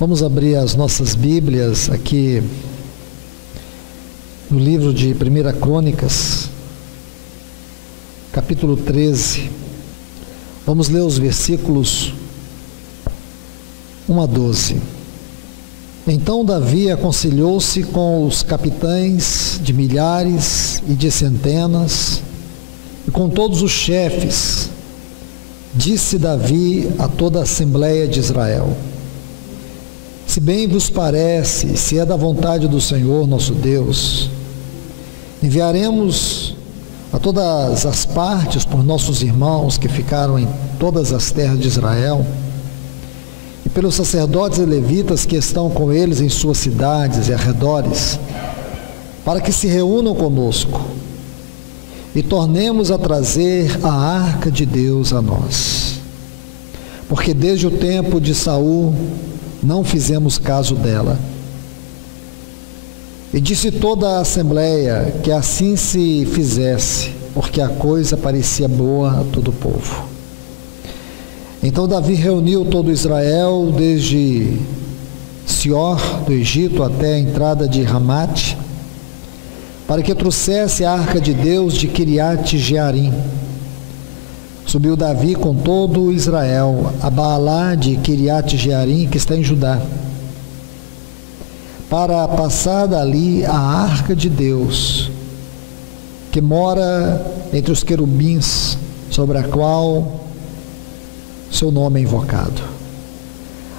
Vamos abrir as nossas Bíblias aqui no livro de 1 Crônicas, capítulo 13. Vamos ler os versículos 1 a 12. Então Davi aconselhou-se com os capitães de milhares e de centenas, e com todos os chefes. Disse Davi a toda a Assembleia de Israel: se bem vos parece, se é da vontade do Senhor nosso Deus, enviaremos a todas as partes por nossos irmãos que ficaram em todas as terras de Israel, e pelos sacerdotes e levitas que estão com eles em suas cidades e arredores, para que se reúnam conosco e tornemos a trazer a arca de Deus a nós, porque desde o tempo de Saul não fizemos caso dela. E disse toda a Assembleia que assim se fizesse, porque a coisa parecia boa a todo o povo. Então Davi reuniu todo Israel, desde Sior do Egito até a entrada de Ramate, para que trouxesse a arca de Deus de Quiriate Jearim. Subiu Davi com todo Israel a Baalá de Quiriate Jearim, que está em Judá, para passar dali a arca de Deus, que mora entre os querubins, sobre a qual seu nome é invocado.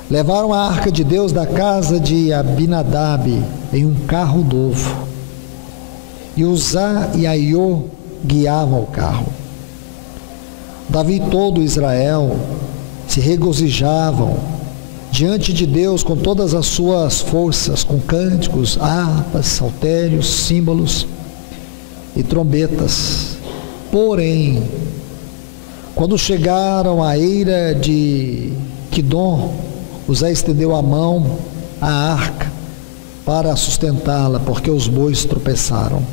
Levaram a arca de Deus da casa de Abinadab em um carro novo, e Uzá e Aiô guiavam o carro. Davi e todo Israel se regozijavam diante de Deus com todas as suas forças, com cânticos, harpas, saltérios, símbolos e trombetas. Porém, quando chegaram à eira de Quidom, Uzá estendeu a mão à arca para sustentá-la, porque os bois tropeçaram.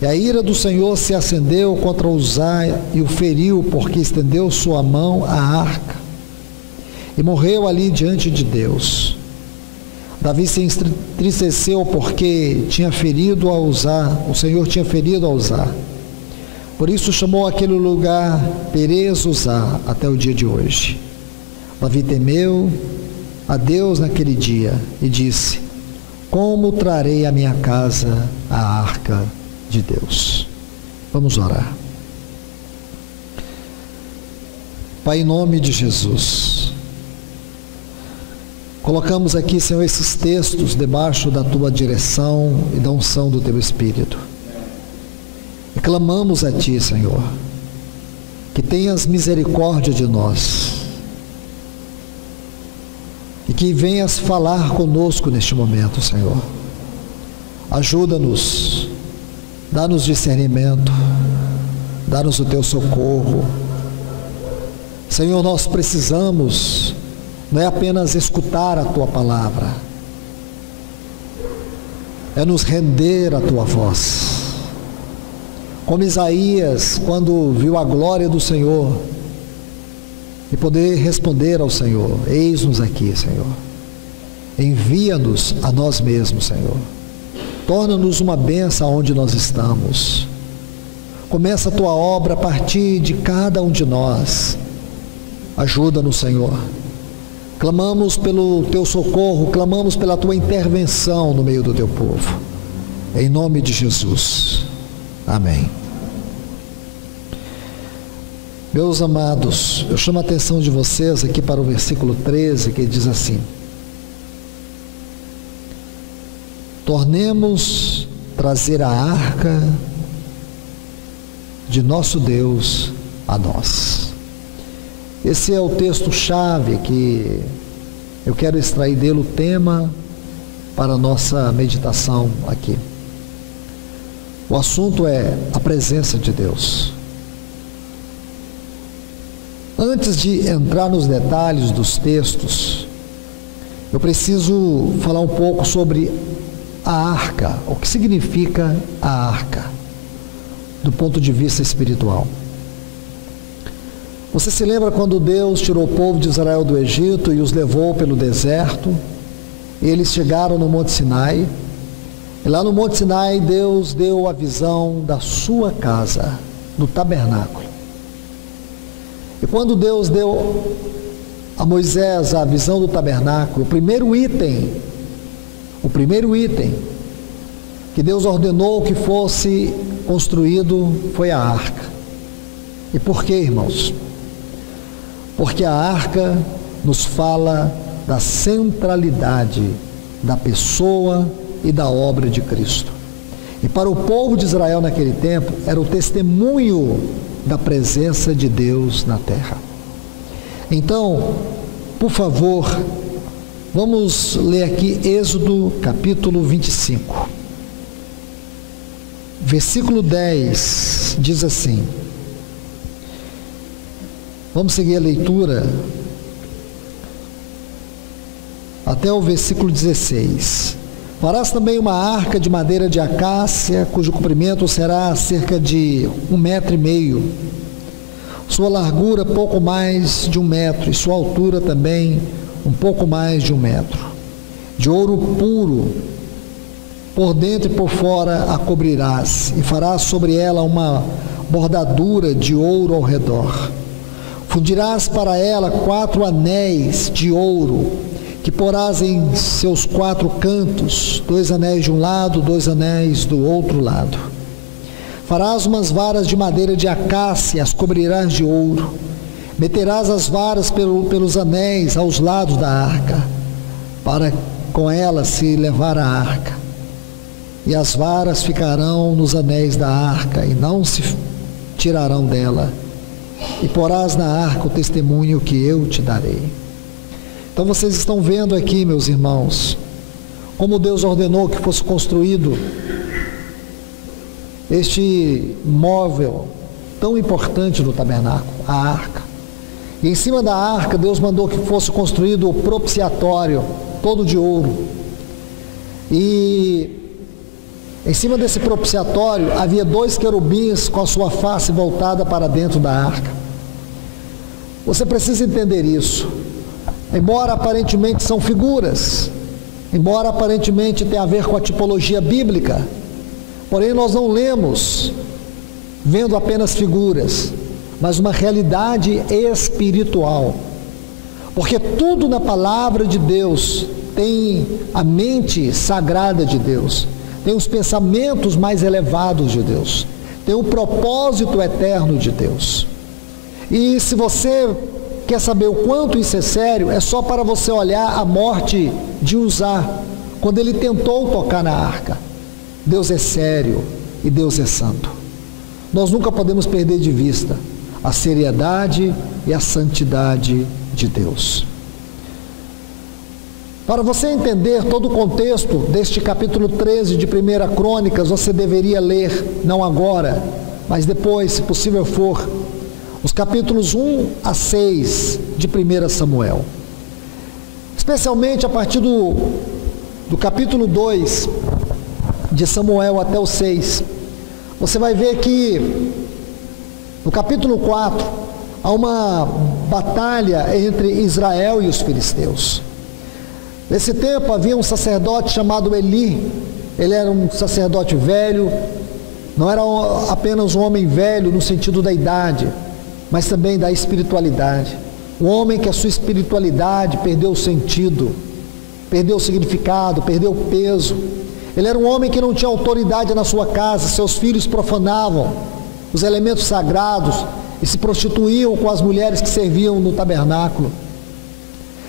E a ira do Senhor se acendeu contra Uzá e o feriu, porque estendeu sua mão à arca, e morreu ali diante de Deus. Davi se entristeceu porque tinha ferido a Uzá, o Senhor tinha ferido a Uzá. Por isso chamou aquele lugar Perez Uzá até o dia de hoje. Davi temeu a Deus naquele dia e disse: como trarei à minha casa a arca de Deus? Vamos orar. Pai, em nome de Jesus, colocamos aqui, Senhor, esses textos debaixo da Tua direção e da unção do Teu Espírito, e clamamos a Ti, Senhor, que tenhas misericórdia de nós, e que venhas falar conosco neste momento, Senhor. Ajuda-nos, dá-nos discernimento, dá-nos o Teu socorro. Senhor, nós precisamos, não é apenas escutar a Tua palavra, é nos render à Tua voz. Como Isaías, quando viu a glória do Senhor, e poder responder ao Senhor: eis-nos aqui, Senhor. Envia-nos a nós mesmos, Senhor. Torna-nos uma bênção onde nós estamos. Começa a Tua obra a partir de cada um de nós. Ajuda-nos, Senhor. Clamamos pelo Teu socorro, clamamos pela Tua intervenção no meio do Teu povo. Em nome de Jesus. Amém. Meus amados, eu chamo a atenção de vocês aqui para o versículo 13, que diz assim: tornemos trazer a arca de nosso Deus a nós. Esse é o texto-chave que eu quero extrair dele o tema para a nossa meditação aqui. O assunto é a presença de Deus. Antes de entrar nos detalhes dos textos, eu preciso falar um pouco sobre a arca, o que significa a arca, do ponto de vista espiritual. Você se lembra quando Deus tirou o povo de Israel do Egito e os levou pelo deserto? Eles chegaram no Monte Sinai. E lá no Monte Sinai, Deus deu a visão da sua casa, do tabernáculo. E quando Deus deu a Moisés a visão do tabernáculo, o primeiro item que Deus ordenou que fosse construído foi a arca. E por quê, irmãos? Porque a arca nos fala da centralidade da pessoa e da obra de Cristo. E para o povo de Israel naquele tempo, era o testemunho da presença de Deus na terra. Então, por favor, vamos ler aqui Êxodo capítulo 25. Versículo 10 diz assim. Vamos seguir a leitura até o versículo 16. Farás também uma arca de madeira de acácia, cujo comprimento será cerca de 1,5 metro, sua largura pouco mais de 1 metro, e sua altura também um pouco mais de 1 metro. De ouro puro, por dentro e por fora a cobrirás, e farás sobre ela uma bordadura de ouro ao redor. Fundirás para ela 4 anéis de ouro, que porás em seus 4 cantos, 2 anéis de um lado, 2 anéis do outro lado. Farás umas varas de madeira de acácia, as cobrirás de ouro. Meterás as varas pelos anéis aos lados da arca, para com elas se levar a arca. E as varas ficarão nos anéis da arca, e não se tirarão dela. E porás na arca o testemunho que eu te darei. Então vocês estão vendo aqui, meus irmãos, como Deus ordenou que fosse construído este móvel tão importante no tabernáculo, a arca. E em cima da arca, Deus mandou que fosse construído o propiciatório, todo de ouro. E em cima desse propiciatório havia 2 querubins com a sua face voltada para dentro da arca. Você precisa entender isso. Embora aparentemente são figuras, embora aparentemente tenha a ver com a tipologia bíblica, porém nós não lemos vendo apenas figuras, mas uma realidade espiritual. Porque tudo na palavra de Deus tem a mente sagrada de Deus, tem os pensamentos mais elevados de Deus, tem o propósito eterno de Deus. E se você quer saber o quanto isso é sério, é só para você olhar a morte de Uzá, quando ele tentou tocar na arca. Deus é sério e Deus é santo. Nós nunca podemos perder de vista a seriedade e a santidade de Deus. Para você entender todo o contexto deste capítulo 13 de 1 Crônicas, você deveria ler, não agora, mas depois, se possível for, os capítulos 1 a 6 de 1 Samuel. Especialmente a partir do capítulo 2 de Samuel até o 6. Você vai ver que no capítulo 4 há uma batalha entre Israel e os filisteus. Nesse tempo havia um sacerdote chamado Eli. Ele era um sacerdote velho, não era apenas um homem velho no sentido da idade, mas também da espiritualidade. Um homem que a sua espiritualidade perdeu o sentido, perdeu o significado, perdeu o peso. Ele era um homem que não tinha autoridade na sua casa, seus filhos profanavam os elementos sagrados e se prostituíam com as mulheres que serviam no tabernáculo.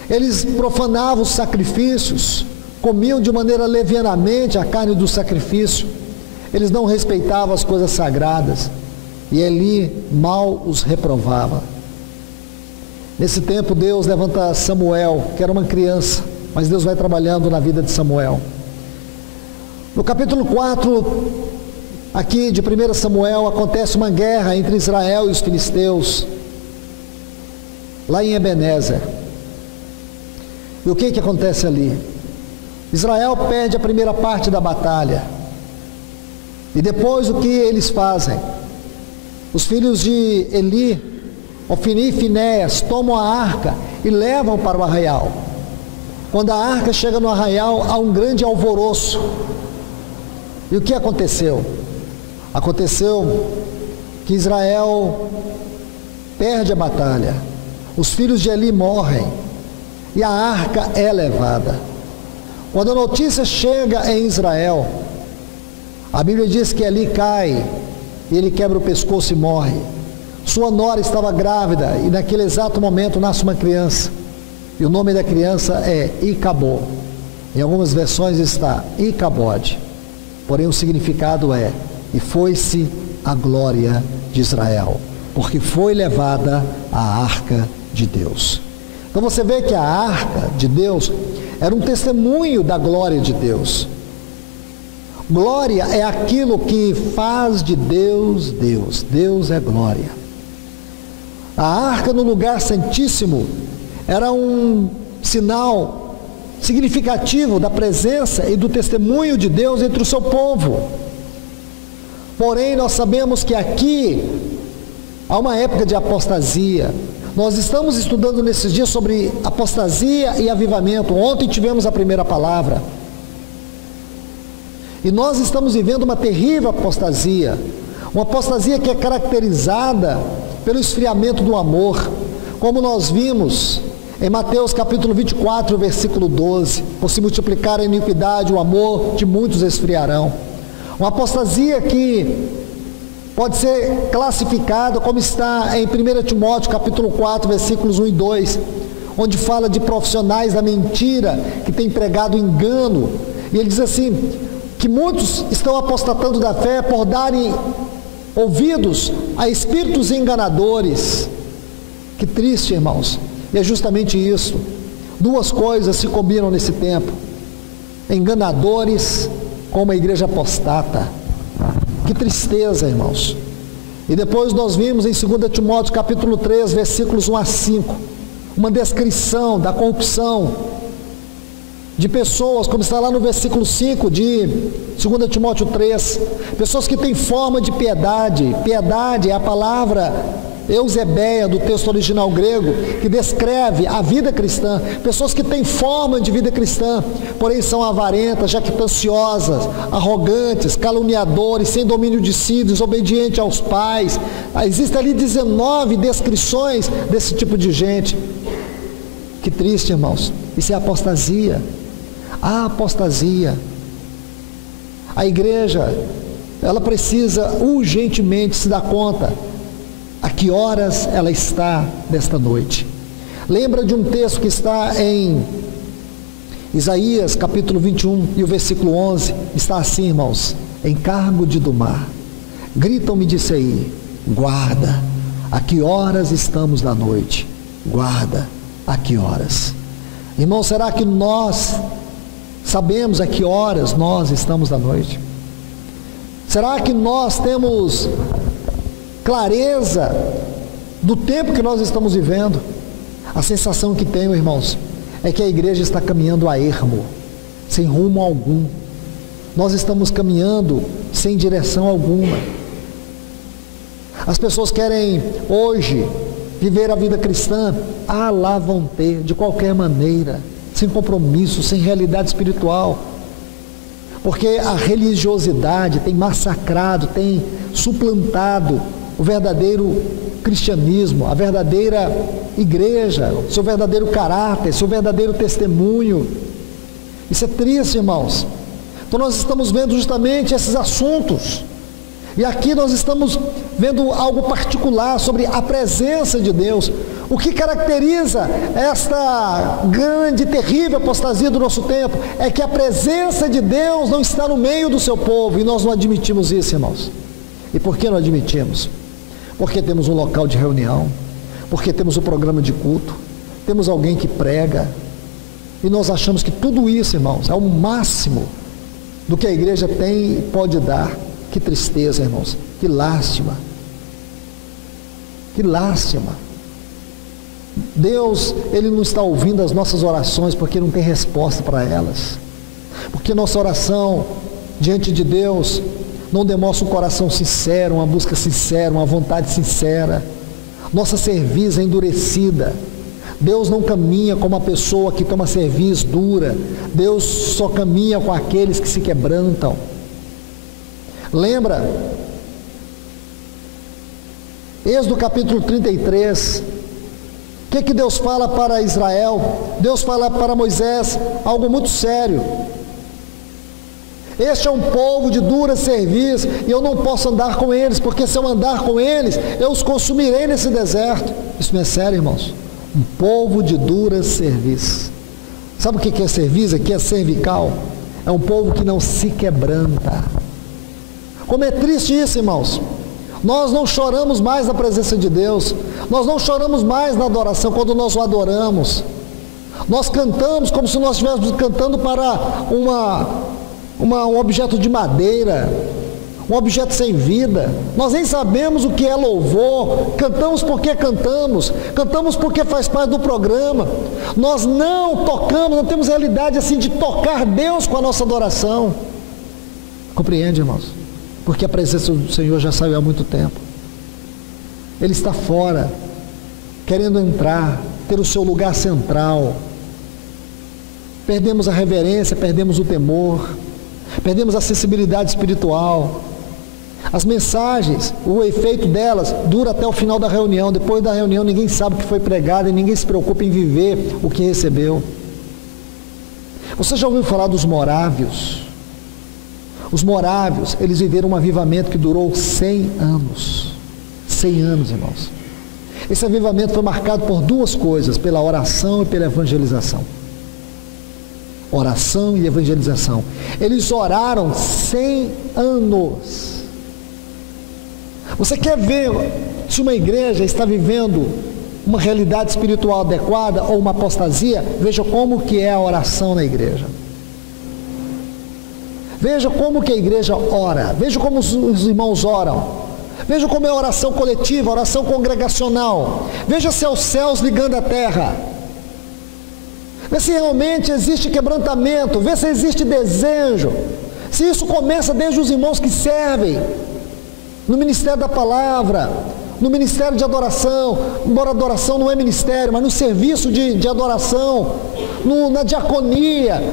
Eles profanavam os sacrifícios, comiam de maneira levianamente a carne do sacrifício. Eles não respeitavam as coisas sagradas. E Eli mal os reprovava. Nesse tempo Deus levanta Samuel, que era uma criança, mas Deus vai trabalhando na vida de Samuel. No capítulo 4, aqui de 1 Samuel, acontece uma guerra entre Israel e os filisteus, lá em Ebenezer. E o que acontece ali? Israel perde a primeira parte da batalha. E depois o que eles fazem? Os filhos de Eli Ofni e Finéias tomam a arca e levam para o arraial. Quando a arca chega no arraial, há um grande alvoroço. E o que aconteceu? Aconteceu que Israel perde a batalha, os filhos de Eli morrem e a arca é levada. Quando a notícia chega em Israel, a Bíblia diz que Eli cai e ele quebra o pescoço e morre. Sua nora estava grávida e naquele exato momento nasce uma criança, e o nome da criança é Icabô. Em algumas versões está Icabode, porém o significado é: e foi-se a glória de Israel, porque foi levada a arca de Deus. Então você vê que a arca de Deus era um testemunho da glória de Deus. Glória é aquilo que faz de Deus, Deus. Deus é glória. A arca no lugar santíssimo era um sinal significativo da presença e do testemunho de Deus entre o seu povo. Porém, nós sabemos que aqui há uma época de apostasia. Nós estamos estudando nesses dias sobre apostasia e avivamento. Ontem tivemos a primeira palavra. E nós estamos vivendo uma terrível apostasia. Uma apostasia que é caracterizada pelo esfriamento do amor. Como nós vimos em Mateus capítulo 24, versículo 12. Por se multiplicar a iniquidade, o amor de muitos esfriarão. Uma apostasia que pode ser classificada como está em 1 Timóteo capítulo 4, versículos 1 e 2, onde fala de profissionais da mentira que têm pregado engano. E ele diz assim, que muitos estão apostatando da fé por darem ouvidos a espíritos enganadores. Que triste, irmãos. E é justamente isso. Duas coisas se combinam nesse tempo: enganadores com uma igreja apostata. Que tristeza, irmãos. E depois nós vimos em 2 Timóteo capítulo 3, versículos 1 a 5, uma descrição da corrupção de pessoas, como está lá no versículo 5 de 2 Timóteo 3, pessoas que têm forma de piedade. Piedade é a palavra eusebeia do texto original grego, que descreve a vida cristã. Pessoas que têm forma de vida cristã, porém são avarentas, jactanciosas, arrogantes, caluniadores, sem domínio de si, desobedientes aos pais. Existem ali 19 descrições desse tipo de gente. Que triste, irmãos. Isso é apostasia. A apostasia. A igreja, ela precisa urgentemente se dar conta a que horas ela está nesta noite. Lembra de um texto que está em Isaías capítulo 21 e o versículo 11, está assim, irmãos: encargo de domar, gritam-me de Seir, guarda, a que horas estamos da noite? Guarda, a que horas? Irmão, será que nós sabemos a que horas nós estamos da noite? Será que nós temos clareza do tempo que nós estamos vivendo? A sensação que tenho, irmãos, é que a igreja está caminhando a ermo, sem rumo algum. Nós estamos caminhando sem direção alguma. As pessoas querem hoje viver a vida cristã, lá vão ter, de qualquer maneira, sem compromisso, sem realidade espiritual, porque a religiosidade tem massacrado, tem suplantado o verdadeiro cristianismo, a verdadeira igreja, seu verdadeiro caráter, seu verdadeiro testemunho. Isso é triste, irmãos. Então nós estamos vendo justamente esses assuntos, e aqui nós estamos vendo algo particular sobre a presença de Deus. O que caracteriza esta grande e terrível apostasia do nosso tempo é que a presença de Deus não está no meio do seu povo, e nós não admitimos isso, irmãos. E por que não admitimos? Porque temos um local de reunião, porque temos um programa de culto, temos alguém que prega, e nós achamos que tudo isso, irmãos, é o máximo do que a igreja tem e pode dar. Que tristeza, irmãos, que lástima, que lástima. Deus, Ele não está ouvindo as nossas orações porque não tem resposta para elas, porque nossa oração diante de Deus não demonstra um coração sincero, uma busca sincera, uma vontade sincera. Nossa cerviz é endurecida. Deus não caminha com uma pessoa que tem uma cerviz dura. Deus só caminha com aqueles que se quebrantam. Lembra? Êxodo capítulo 33. O que Deus fala para Israel? Deus fala para Moisés algo muito sério. Este é um povo de dura cerviz, e eu não posso andar com eles, porque se eu andar com eles, eu os consumirei nesse deserto. Isso não é sério, irmãos? Um povo de dura cerviz. Sabe o que é cerviz? Aqui é cervical. É um povo que não se quebranta. Como é triste isso, irmãos. Nós não choramos mais na presença de Deus. Nós não choramos mais na adoração, quando nós o adoramos. Nós cantamos como se nós estivéssemos cantando para um objeto de madeira, um objeto sem vida. Nós nem sabemos o que é louvor. Cantamos porque cantamos porque faz parte do programa. Nós não tocamos, não temos realidade assim de tocar Deus com a nossa adoração. Compreende, irmãos? Porque a presença do Senhor já saiu há muito tempo. Ele está fora, querendo entrar, ter o seu lugar central. Perdemos a reverência, perdemos o temor, perdemos a sensibilidade espiritual. As mensagens, o efeito delas dura até o final da reunião. Depois da reunião ninguém sabe o que foi pregado e ninguém se preocupa em viver o que recebeu. Você já ouviu falar dos morávios? Os morávios, eles viveram um avivamento que durou 100 anos. 100 anos, irmãos. Esse avivamento foi marcado por duas coisas: pela oração e pela evangelização. Oração e evangelização. Eles oraram 100 anos. Você quer ver se uma igreja está vivendo uma realidade espiritual adequada ou uma apostasia? Veja como que é a oração na igreja. Veja como que a igreja ora. Veja como os irmãos oram. Veja como é a oração coletiva, a oração congregacional. Veja se é os céus ligando a terra. Vê se realmente existe quebrantamento. Vê se existe desejo. Se isso começa desde os irmãos que servem no ministério da palavra, no ministério de adoração, embora adoração não é ministério, mas no serviço de adoração, na diaconia,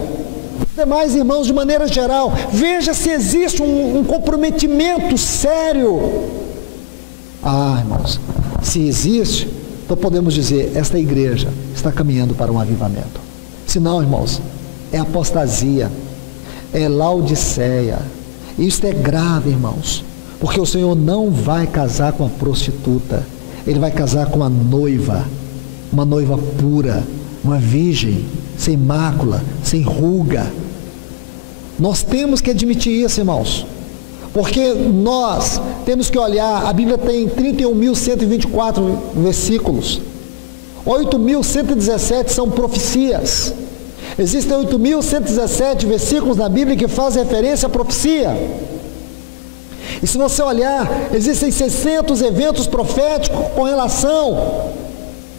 demais irmãos de maneira geral. Veja se existe um comprometimento sério. Irmãos, se existe, então podemos dizer, esta igreja está caminhando para um avivamento. Se não, irmãos, é apostasia, é Laodiceia. Isso é grave, irmãos, porque o Senhor não vai casar com a prostituta. Ele vai casar com uma noiva pura, uma virgem, sem mácula, sem ruga. Nós temos que admitir isso, irmãos, porque nós temos que olhar. A Bíblia tem 31.124 versículos, 8.117 são profecias. Existem 8.117 versículos na Bíblia que fazem referência à profecia. E se você olhar, existem 600 eventos proféticos com relação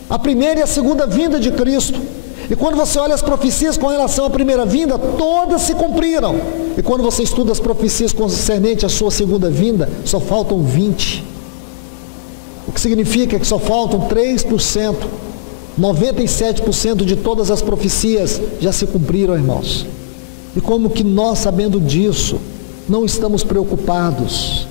à primeira e à segunda vinda de Cristo. E quando você olha as profecias com relação à primeira vinda, todas se cumpriram. E quando você estuda as profecias concernentes à sua segunda vinda, só faltam 20. O que significa que só faltam 3%. 97% de todas as profecias já se cumpriram, irmãos. E como que nós, sabendo disso, não estamos preocupados?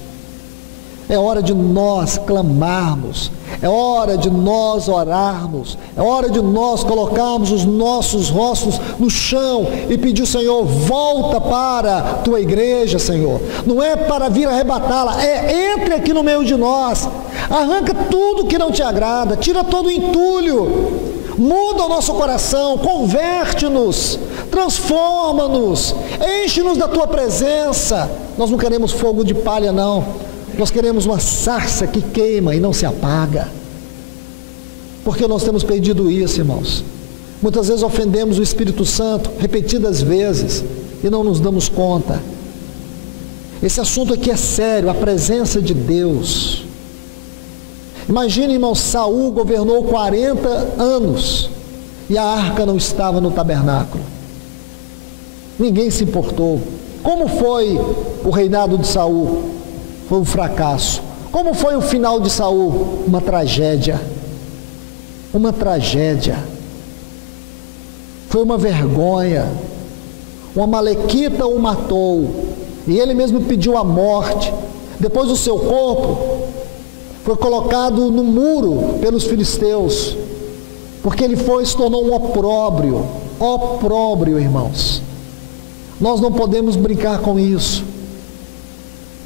É hora de nós clamarmos, é hora de nós orarmos, é hora de nós colocarmos os nossos rostos no chão e pedir: Senhor, volta para a tua igreja, Senhor. Não é para vir arrebatá-la, entre aqui no meio de nós, arranca tudo que não te agrada, tira todo o entulho, muda o nosso coração, converte-nos, transforma-nos, enche-nos da tua presença. Nós não queremos fogo de palha, não. Nós queremos uma sarça que queima e não se apaga. Porque nós temos perdido isso, irmãos. Muitas vezes ofendemos o Espírito Santo, repetidas vezes, e não nos damos conta. Esse assunto aqui é sério, a presença de Deus. Imagine, irmão, Saul governou 40 anos e a arca não estava no tabernáculo. Ninguém se importou. Como foi o reinado de Saul? Foi um fracasso. Como foi o final de Saul? Uma tragédia. Uma tragédia. Foi uma vergonha. Um amalequita o matou. E ele mesmo pediu a morte. Depois o seu corpo foi colocado no muro pelos filisteus. Porque ele se tornou um opróbrio. Opróbrio, irmãos. Nós não podemos brincar com isso.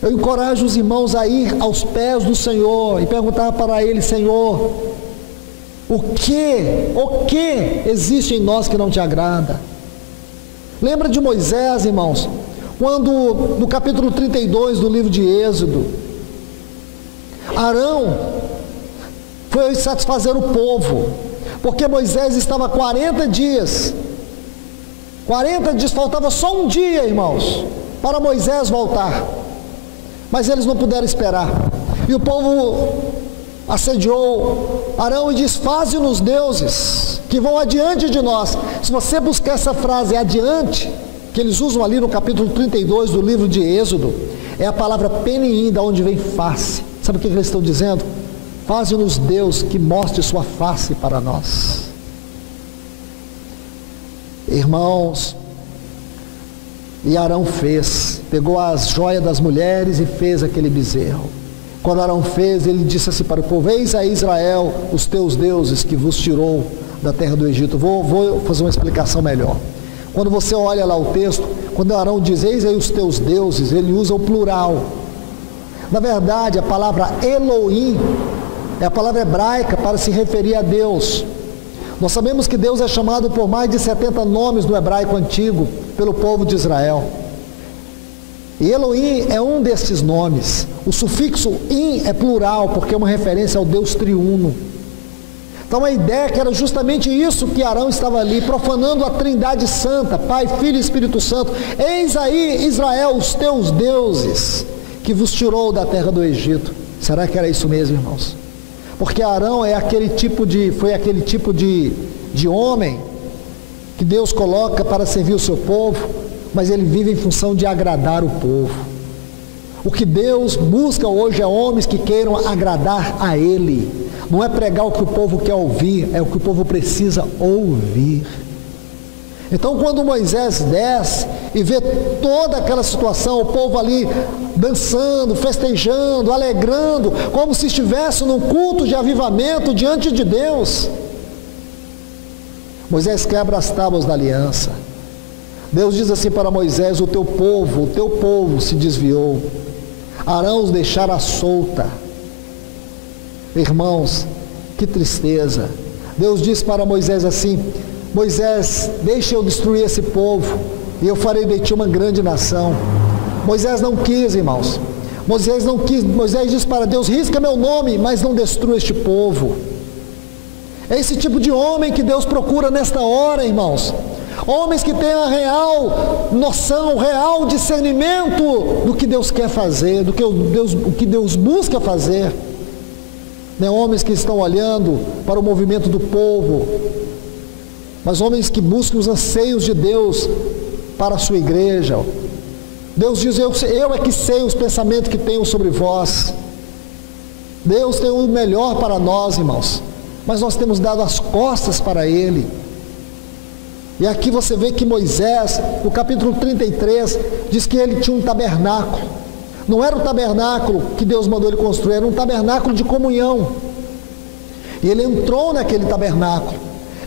Eu encorajo os irmãos a ir aos pés do Senhor e perguntar para Ele: Senhor, o que existe em nós que não te agrada? Lembra de Moisés, irmãos, quando no capítulo 32 do livro de Êxodo, Arão foi satisfazer o povo, porque Moisés estava 40 dias, faltava só um dia, irmãos, para Moisés voltar. Mas eles não puderam esperar. E o povo assediou Arão e diz: faze-nos deuses que vão adiante de nós. Se você buscar essa frase adiante, que eles usam ali no capítulo 32 do livro de Êxodo, é a palavra peniim, da onde vem face. Sabe o que eles estão dizendo? Faze-nos Deus que mostre sua face para nós. Irmãos, e Arão pegou as joias das mulheres e fez aquele bezerro. Quando Arão fez, ele disse assim para o povo: eis a Israel, os teus deuses que vos tirou da terra do Egito. Vou fazer uma explicação melhor. Quando você olha lá o texto, quando Arão diz eis aí os teus deuses, ele usa o plural. Na verdade, a palavra Elohim é a palavra hebraica para se referir a Deus. Nós sabemos que Deus é chamado por mais de 70 nomes no hebraico antigo, pelo povo de Israel. E Elohim é um desses nomes. O sufixo im é plural, porque é uma referência ao Deus triuno. Então a ideia é que era justamente isso que Arão estava ali, profanando a Trindade Santa, Pai, Filho e Espírito Santo. Eis aí, Israel, os teus deuses, que vos tirou da terra do Egito. Será que era isso mesmo, irmãos? Porque Arão foi aquele tipo de homem que Deus coloca para servir o seu povo, mas ele vive em função de agradar o povo. O que Deus busca hoje é homens que queiram agradar a Ele. Não é pregar o que o povo quer ouvir, é o que o povo precisa ouvir. Então, quando Moisés desce e vê toda aquela situação, o povo ali dançando, festejando, alegrando, como se estivesse num culto de avivamento diante de Deus, Moisés quebra as tábuas da aliança. Deus diz assim para Moisés: o teu povo se desviou, Arão os deixara solta. Irmãos, que tristeza. Deus diz para Moisés assim: Moisés, deixa eu destruir esse povo, e eu farei de ti uma grande nação. Moisés não quis, irmãos. Moisés não quis. Moisés diz para Deus: risca meu nome, mas não destrua este povo. É esse tipo de homem que Deus procura nesta hora, irmãos. Homens que têm a real noção, real discernimento do que Deus quer fazer, o que Deus busca fazer. Não é homens que estão olhando para o movimento do povo, mas homens que buscam os anseios de Deus para a sua igreja. Deus diz: eu é que sei os pensamentos que tenho sobre vós. Deus tem o melhor para nós, irmãos, mas nós temos dado as costas para Ele. E aqui você vê que Moisés, no capítulo 33, diz que ele tinha um tabernáculo. Não era o tabernáculo que Deus mandou ele construir, era um tabernáculo de comunhão. E ele entrou naquele tabernáculo.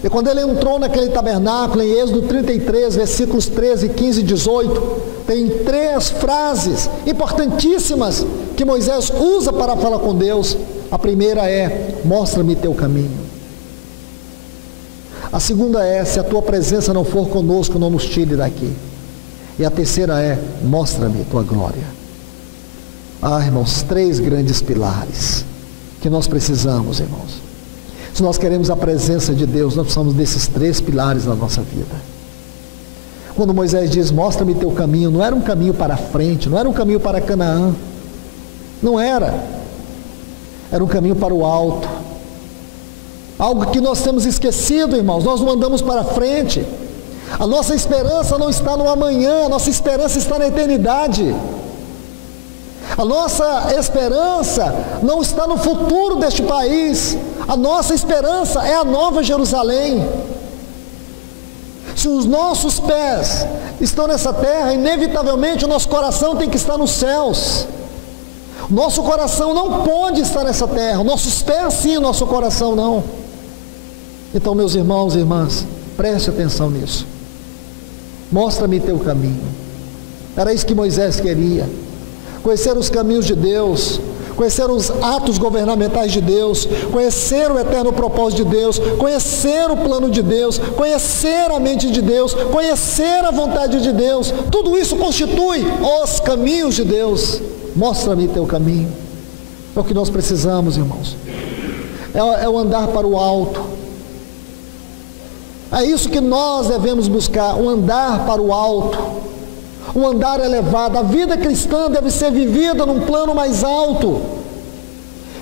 E quando ele entrou naquele tabernáculo, em Êxodo 33, versículos 13, 15 e 18, tem 3 frases importantíssimas que Moisés usa para falar com Deus. A primeira é: mostra-me teu caminho. A segunda é: se a tua presença não for conosco, não nos tire daqui. E a terceira é: mostra-me tua glória. Irmãos, 3 grandes pilares que nós precisamos, irmãos. Se nós queremos a presença de Deus, nós precisamos desses 3 pilares na nossa vida. Quando Moisés diz: mostra-me teu caminho, não era um caminho para frente, não era um caminho para Canaã, não era um caminho para o alto, algo que nós temos esquecido, irmãos. Nós não andamos para frente, a nossa esperança não está no amanhã, a nossa esperança está na eternidade. A nossa esperança não está no futuro deste país. A nossa esperança é a Nova Jerusalém. Se os nossos pés estão nessa terra, inevitavelmente o nosso coração tem que estar nos céus. O nosso coração não pode estar nessa terra. Nossos pés sim, nosso coração não. Então, meus irmãos e irmãs, preste atenção nisso. Mostra-me teu caminho. Era isso que Moisés queria. Conhecer os caminhos de Deus, conhecer os atos governamentais de Deus, conhecer o eterno propósito de Deus, conhecer o plano de Deus, conhecer a mente de Deus, conhecer a vontade de Deus. Tudo isso constitui os caminhos de Deus. Mostra-me teu caminho. É o que nós precisamos, irmãos. É o andar para o alto. É isso que nós devemos buscar, um andar para o alto, um andar elevado. A vida cristã deve ser vivida num plano mais alto.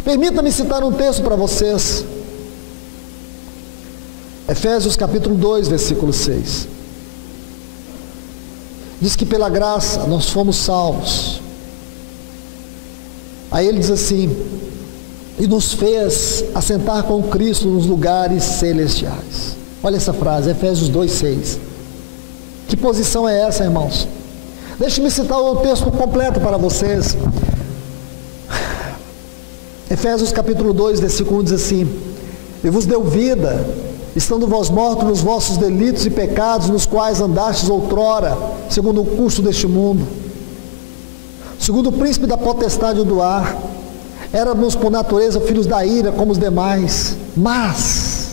Permita-me citar um texto para vocês. Efésios capítulo 2, versículo 6. Diz que pela graça nós fomos salvos. Aí ele diz assim: e nos fez assentar com Cristo nos lugares celestiais. Olha essa frase, Efésios 2:6. Que posição é essa, irmãos? Deixe-me citar o texto completo para vocês. Efésios capítulo 2, versículo 1 diz assim: e vos deu vida, estando vós mortos nos vossos delitos e pecados, nos quais andastes outrora, segundo o curso deste mundo, segundo o príncipe da potestade do ar. Éramos por natureza filhos da ira, como os demais, mas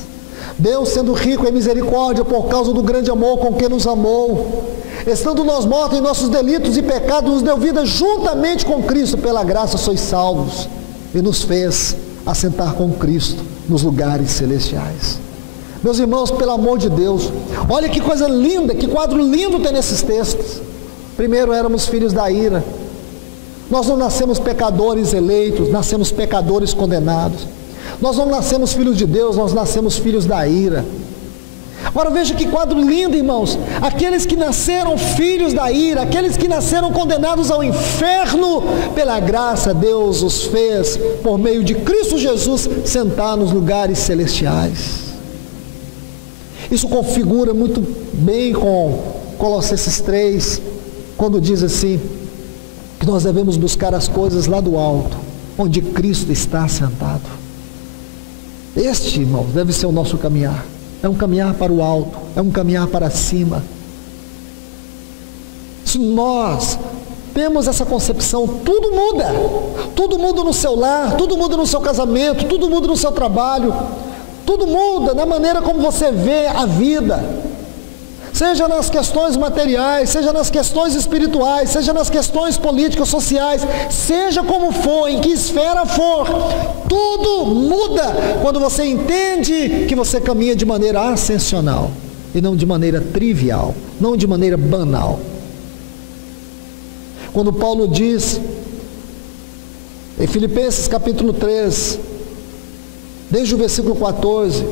Deus, sendo rico em misericórdia, por causa do grande amor com que nos amou, estando nós mortos em nossos delitos e pecados, nos deu vida juntamente com Cristo. Pela graça sois salvos, e nos fez assentar com Cristo nos lugares celestiais. Meus irmãos, pelo amor de Deus, olha que coisa linda, que quadro lindo tem nesses textos. Primeiro, éramos filhos da ira. Nós não nascemos pecadores eleitos, nascemos pecadores condenados. Nós não nascemos filhos de Deus, nós nascemos filhos da ira. Agora veja que quadro lindo, irmãos. Aqueles que nasceram filhos da ira, aqueles que nasceram condenados ao inferno, pela graça Deus os fez, por meio de Cristo Jesus, sentar nos lugares celestiais. Isso configura muito bem com Colossenses 3, quando diz assim, que nós devemos buscar as coisas lá do alto, onde Cristo está sentado. Este, irmãos, deve ser o nosso caminhar. É um caminhar para o alto, é um caminhar para cima. Se nós temos essa concepção, tudo muda no seu lar, tudo muda no seu casamento, tudo muda no seu trabalho, tudo muda na maneira como você vê a vida, seja nas questões materiais, seja nas questões espirituais, seja nas questões políticas, sociais, seja como for, em que esfera for, tudo muda quando você entende que você caminha de maneira ascensional e não de maneira trivial, não de maneira banal. Quando Paulo diz em Filipenses capítulo 3, desde o versículo 14,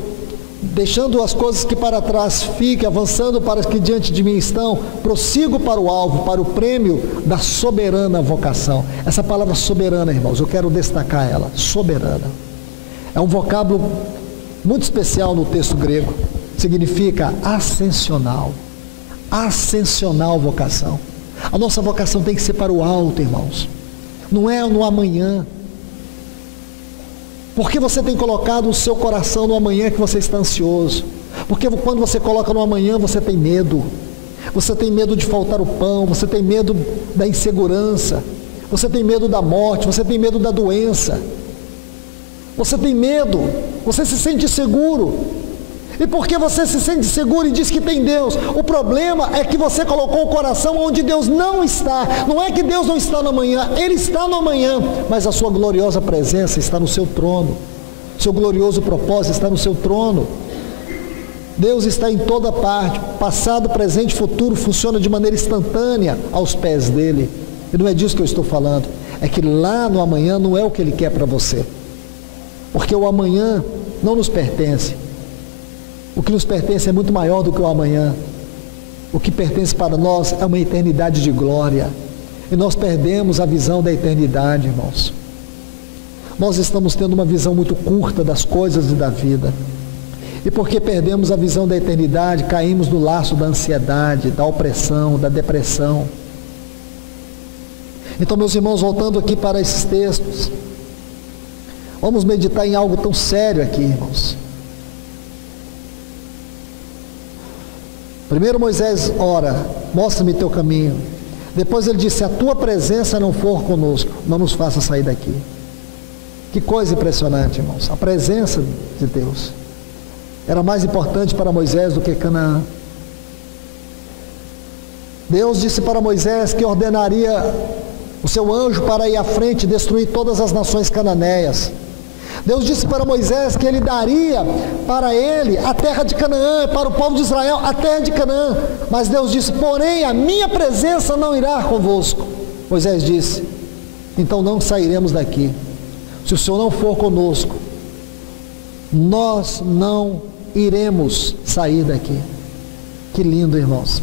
deixando as coisas que para trás fiquem, avançando para as que diante de mim estão, prossigo para o alvo, para o prêmio da soberana vocação. Essa palavra soberana, irmãos, eu quero destacar ela, soberana. É um vocábulo muito especial no texto grego, significa ascensional, ascensional vocação. A nossa vocação tem que ser para o alto, irmãos, não é no amanhã. Porque você tem colocado o seu coração no amanhã que você está ansioso? Porque quando você coloca no amanhã, você tem medo. Você tem medo de faltar o pão, você tem medo da insegurança, você tem medo da morte, você tem medo da doença. Você tem medo, você se sente seguro. E porque você se sente seguro e diz que tem Deus, o problema é que você colocou o coração onde Deus não está. Não é que Deus não está no amanhã, Ele está no amanhã, mas a sua gloriosa presença está no seu trono, seu glorioso propósito está no seu trono. Deus está em toda parte, passado, presente e futuro, funciona de maneira instantânea aos pés dEle. E não é disso que eu estou falando, é que lá no amanhã não é o que Ele quer para você, porque o amanhã não nos pertence. O que nos pertence é muito maior do que o amanhã. O que pertence para nós é uma eternidade de glória, e nós perdemos a visão da eternidade, irmãos. Nós estamos tendo uma visão muito curta das coisas e da vida. E porque perdemos a visão da eternidade, caímos no laço da ansiedade, da opressão, da depressão. Então, meus irmãos, voltando aqui para esses textos, vamos meditar em algo tão sério aqui, irmãos. Primeiro Moisés ora, mostra-me teu caminho. Depois ele disse, se a tua presença não for conosco, não nos faça sair daqui. Que coisa impressionante, irmãos. A presença de Deus era mais importante para Moisés do que Canaã. Deus disse para Moisés que ordenaria o seu anjo para ir à frente e destruir todas as nações cananeias. Deus disse para Moisés que ele daria para ele a terra de Canaã, para o povo de Israel a terra de Canaã. Mas Deus disse, porém a minha presença não irá convosco. Moisés disse, então não sairemos daqui. Se o Senhor não for conosco, nós não iremos sair daqui. Que lindo, irmãos.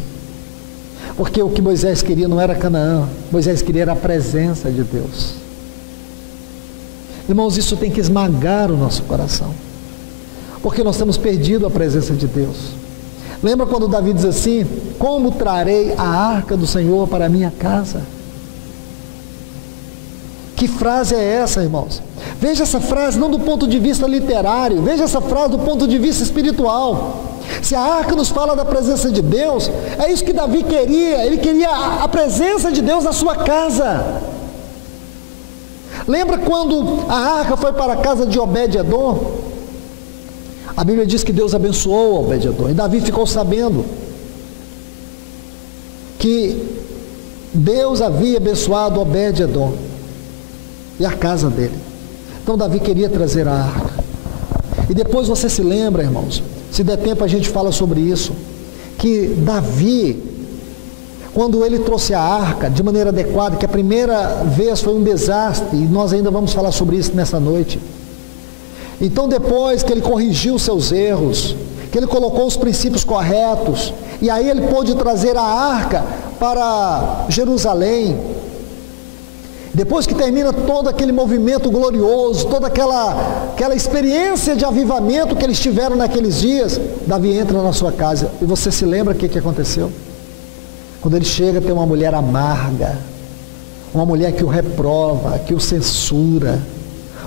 Porque o que Moisés queria não era Canaã, Moisés queria a presença de Deus. Irmãos, isso tem que esmagar o nosso coração, porque nós temos perdido a presença de Deus. Lembra quando Davi diz assim, como trarei a arca do Senhor para a minha casa? Que frase é essa, irmãos? Veja essa frase não do ponto de vista literário, veja essa frase do ponto de vista espiritual. Se a arca nos fala da presença de Deus, é isso que Davi queria, ele queria a presença de Deus na sua casa. Lembra quando a arca foi para a casa de Obed-edom? A Bíblia diz que Deus abençoou Obed-edom, e Davi ficou sabendo que Deus havia abençoado Obed-edom e a casa dele. Então Davi queria trazer a arca. E depois você se lembra, irmãos, se der tempo a gente fala sobre isso, que Davi, quando ele trouxe a arca de maneira adequada, que a primeira vez foi um desastre, e nós ainda vamos falar sobre isso nessa noite. Então depois que ele corrigiu seus erros, que ele colocou os princípios corretos, e aí ele pôde trazer a arca para Jerusalém, depois que termina todo aquele movimento glorioso, toda aquela experiência de avivamento que eles tiveram naqueles dias, Davi entra na sua casa, e você se lembra o que aconteceu? Quando ele chega, tem uma mulher amarga, uma mulher que o reprova, que o censura,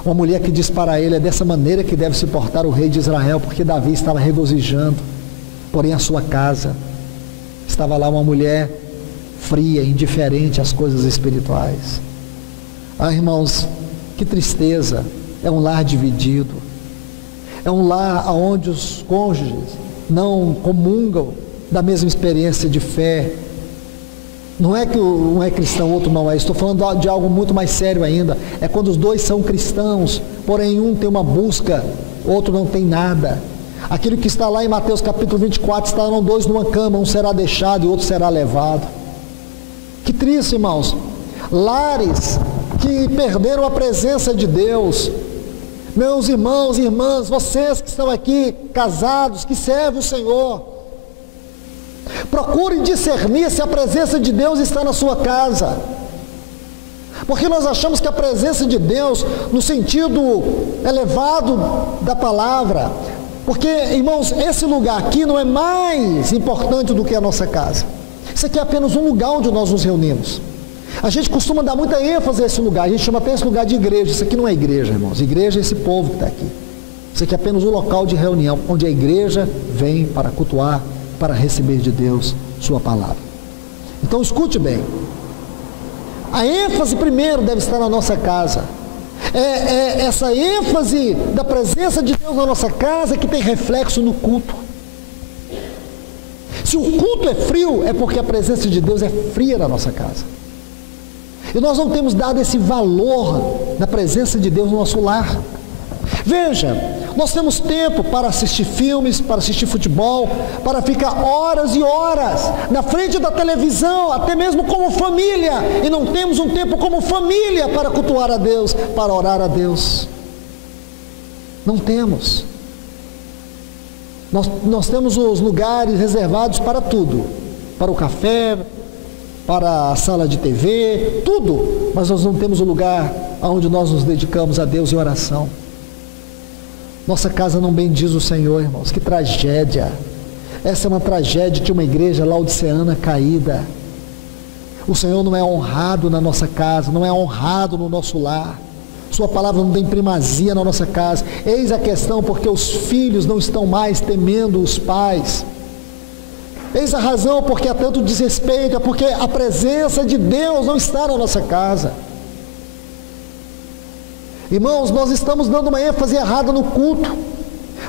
uma mulher que diz para ele, é dessa maneira que deve se portar o rei de Israel, porque Davi estava regozijando, porém a sua casa, estava lá uma mulher fria, indiferente às coisas espirituais. Ah, irmãos, que tristeza, é um lar dividido, é um lar onde os cônjuges não comungam da mesma experiência de fé. Não é que um é cristão, o outro não é. Estou falando de algo muito mais sério ainda. É quando os dois são cristãos, porém um tem uma busca, outro não tem nada. Aquilo que está lá em Mateus capítulo 24, estarão dois numa cama, um será deixado e o outro será levado. Que triste, irmãos. Lares que perderam a presença de Deus. Meus irmãos e irmãs, vocês que estão aqui casados, que servem o Senhor, procurem discernir se a presença de Deus está na sua casa, porque nós achamos que a presença de Deus, no sentido elevado da palavra, porque, irmãos, esse lugar aqui não é mais importante do que a nossa casa. Isso aqui é apenas um lugar onde nós nos reunimos. A gente costuma dar muita ênfase a esse lugar, a gente chama até esse lugar de igreja. Isso aqui não é igreja, irmãos, igreja é esse povo que está aqui. Isso aqui é apenas um local de reunião, onde a igreja vem para cultuar, para receber de Deus sua palavra. Então escute bem, a ênfase primeiro deve estar na nossa casa. É essa ênfase da presença de Deus na nossa casa que tem reflexo no culto. Se o culto é frio, é porque a presença de Deus é fria na nossa casa. E nós não temos dado esse valor da presença de Deus no nosso lar. Veja, nós temos tempo para assistir filmes, para assistir futebol, para ficar horas e horas na frente da televisão, até mesmo como família, e não temos um tempo como família para cultuar a Deus, para orar a Deus. Não temos. Nós temos os lugares reservados para tudo, para o café, para a sala de TV, tudo, mas nós não temos o lugar onde nós nos dedicamos a Deus em oração. Nossa casa não bendiz o Senhor, irmãos, que tragédia. Essa é uma tragédia de uma igreja laodiceana caída. O Senhor não é honrado na nossa casa, não é honrado no nosso lar. Sua palavra não tem primazia na nossa casa. Eis a questão, porque os filhos não estão mais temendo os pais. Eis a razão porque há tanto desrespeito, é porque a presença de Deus não está na nossa casa. Irmãos, nós estamos dando uma ênfase errada no culto.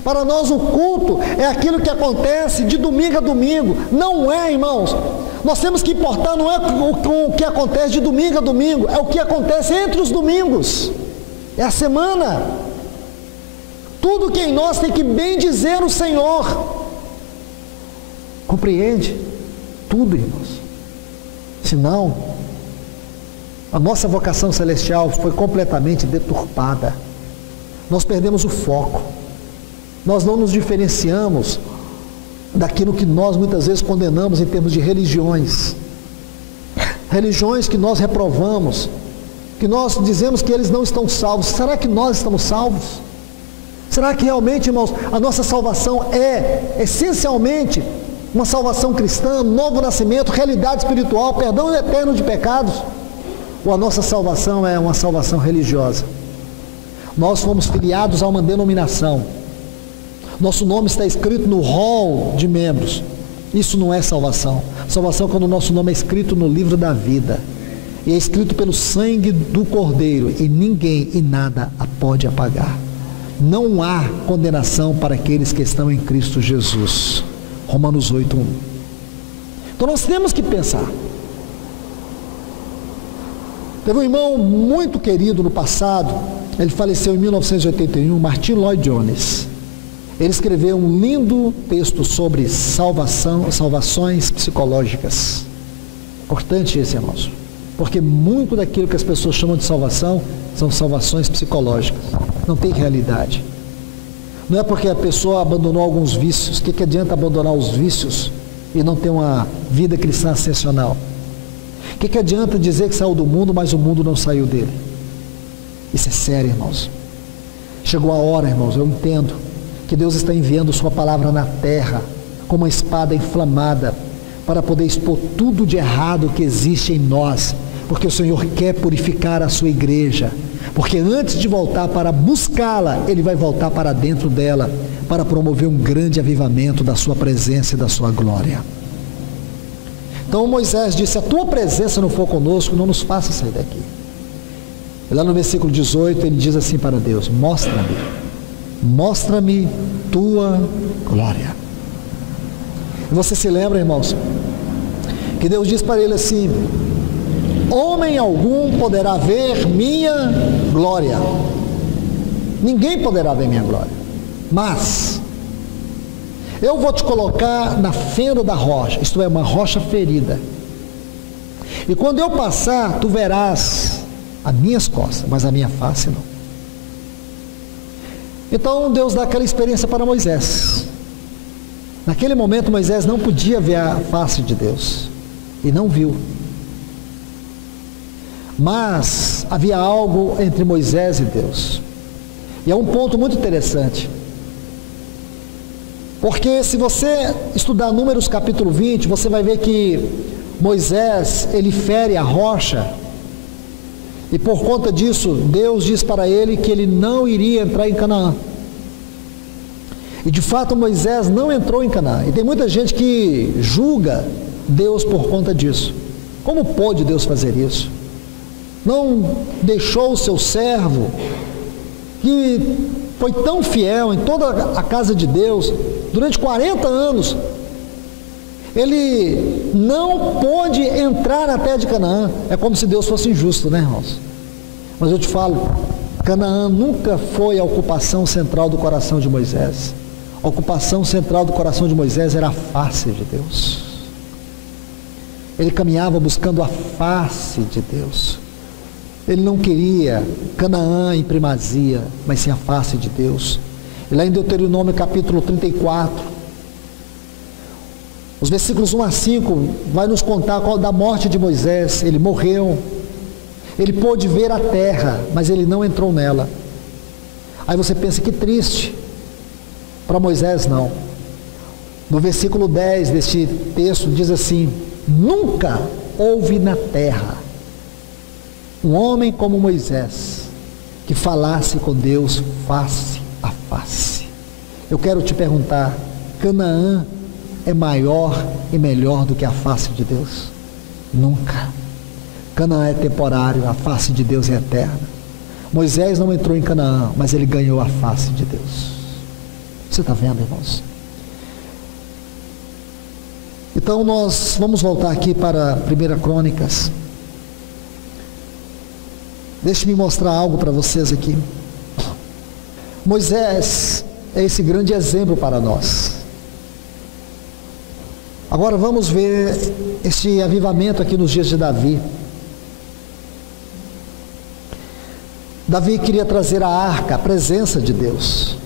Para nós o culto é aquilo que acontece de domingo a domingo. Não é, irmãos. Nós temos que importar, não é o que acontece de domingo a domingo, é o que acontece entre os domingos. É a semana. Tudo que em nós tem que bendizer o Senhor. Compreende? Tudo, irmãos. Senão, a nossa vocação celestial foi completamente deturpada. Nós perdemos o foco. Nós não nos diferenciamos daquilo que nós muitas vezes condenamos em termos de religiões. Religiões que nós reprovamos, que nós dizemos que eles não estão salvos. Será que nós estamos salvos? Será que realmente, irmãos, a nossa salvação é essencialmente uma salvação cristã, novo nascimento, realidade espiritual, perdão eterno de pecados? Ou a nossa salvação é uma salvação religiosa? Nós fomos filiados a uma denominação. Nosso nome está escrito no rol de membros. Isso não é salvação. Salvação é quando o nosso nome é escrito no livro da vida. E é escrito pelo sangue do Cordeiro. E ninguém e nada a pode apagar. Não há condenação para aqueles que estão em Cristo Jesus. Romanos 8:1. Então nós temos que pensar. Teve um irmão muito querido no passado. Ele faleceu em 1981, Martin Lloyd Jones. Ele escreveu um lindo texto sobre salvações psicológicas. Importante esse, irmãos, porque muito daquilo que as pessoas chamam de salvação são salvações psicológicas, não tem realidade. Não é porque a pessoa abandonou alguns vícios. O que adianta abandonar os vícios e não ter uma vida cristã excepcional? O que adianta dizer que saiu do mundo, mas o mundo não saiu dele? Isso é sério, irmãos. Chegou a hora, irmãos, eu entendo que Deus está enviando sua palavra na terra, como uma espada inflamada, para poder expor tudo de errado que existe em nós, porque o Senhor quer purificar a sua igreja, porque antes de voltar para buscá-la, Ele vai voltar para dentro dela, para promover um grande avivamento da sua presença e da sua glória. Então Moisés disse: a tua presença não for conosco, não nos faça sair daqui. E lá no versículo 18 ele diz assim para Deus: mostra-me tua glória. E você se lembra, irmãos, que Deus diz para ele assim: homem algum poderá ver minha glória. Ninguém poderá ver minha glória, mas eu vou te colocar na fenda da rocha, isto é, uma rocha ferida, e quando eu passar, tu verás as minhas costas, mas a minha face não. Então Deus dá aquela experiência para Moisés. Naquele momento Moisés não podia ver a face de Deus, e não viu. Mas havia algo entre Moisés e Deus, e é um ponto muito interessante, porque se você estudar Números capítulo 20, você vai ver que Moisés, ele fere a rocha, e por conta disso, Deus diz para ele que ele não iria entrar em Canaã. E de fato Moisés não entrou em Canaã, e tem muita gente que julga Deus por conta disso. Como pode Deus fazer isso? Não deixou o seu servo, que foi tão fiel em toda a casa de Deus, durante 40 anos, ele não pôde entrar na terra de Canaã. É como se Deus fosse injusto, né, irmãos? Mas eu te falo, Canaã nunca foi a ocupação central do coração de Moisés. A ocupação central do coração de Moisés era a face de Deus. Ele caminhava buscando a face de Deus. Ele não queria Canaã em primazia, mas sim a face de Deus. E lá em Deuteronômio capítulo 34, Os versículos 1 a 5 vai nos contar da morte de Moisés. Ele morreu, ele pôde ver a terra, mas ele não entrou nela. Aí você pensa, que triste. Para Moisés não. No versículo 10 deste texto diz assim: nunca houve na terra um homem como Moisés, que falasse com Deus face a face. Eu quero te perguntar, Canaã é maior e melhor do que a face de Deus? Nunca. Canaã é temporário, a face de Deus é eterna. Moisés não entrou em Canaã, mas ele ganhou a face de Deus. Você está vendo, irmãos? Então nós vamos voltar aqui para 1 Crônicas. Deixe-me mostrar algo para vocês aqui. Moisés é esse grande exemplo para nós. Agora vamos ver este avivamento aqui nos dias de Davi. Davi queria trazer a arca, a presença de Deus.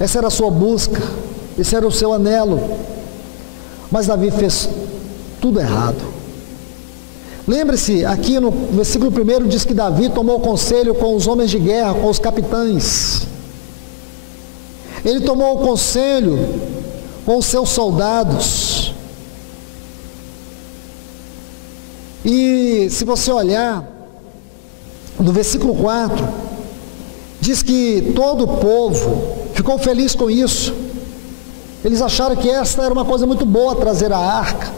Essa era a sua busca, esse era o seu anelo. Mas Davi fez tudo errado. Lembre-se, aqui no versículo 1 diz que Davi tomou conselho com os homens de guerra, com os capitães. Ele tomou o conselho com os seus soldados. E se você olhar, no versículo 4, diz que todo o povo ficou feliz com isso. Eles acharam que esta era uma coisa muito boa, trazer a arca.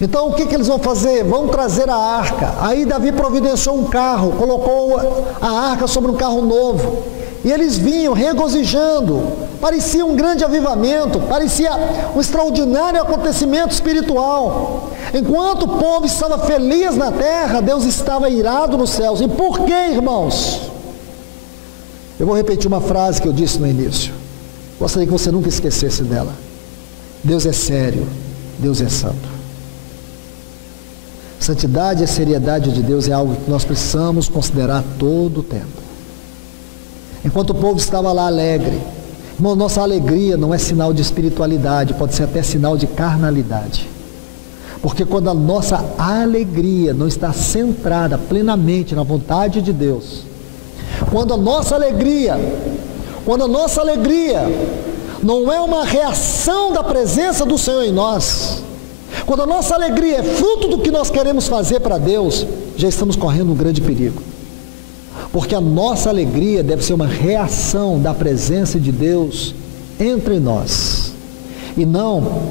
Então o que eles vão fazer? Vão trazer a arca. Aí Davi providenciou um carro, colocou a arca sobre um carro novo. E eles vinham regozijando. Parecia um grande avivamento, parecia um extraordinário acontecimento espiritual. Enquanto o povo estava feliz na terra, Deus estava irado nos céus. E por quê, irmãos? Eu vou repetir uma frase que eu disse no início. Gostaria que você nunca esquecesse dela. Deus é sério, Deus é santo. Santidade e seriedade de Deus é algo que nós precisamos considerar todo o tempo. Enquanto o povo estava lá alegre, irmão, nossa alegria não é sinal de espiritualidade, pode ser até sinal de carnalidade. Porque quando a nossa alegria não está centrada plenamente na vontade de Deus, quando a nossa alegria não é uma reação da presença do Senhor em nós, quando a nossa alegria é fruto do que nós queremos fazer para Deus, já estamos correndo um grande perigo. Porque a nossa alegria deve ser uma reação da presença de Deus entre nós, e não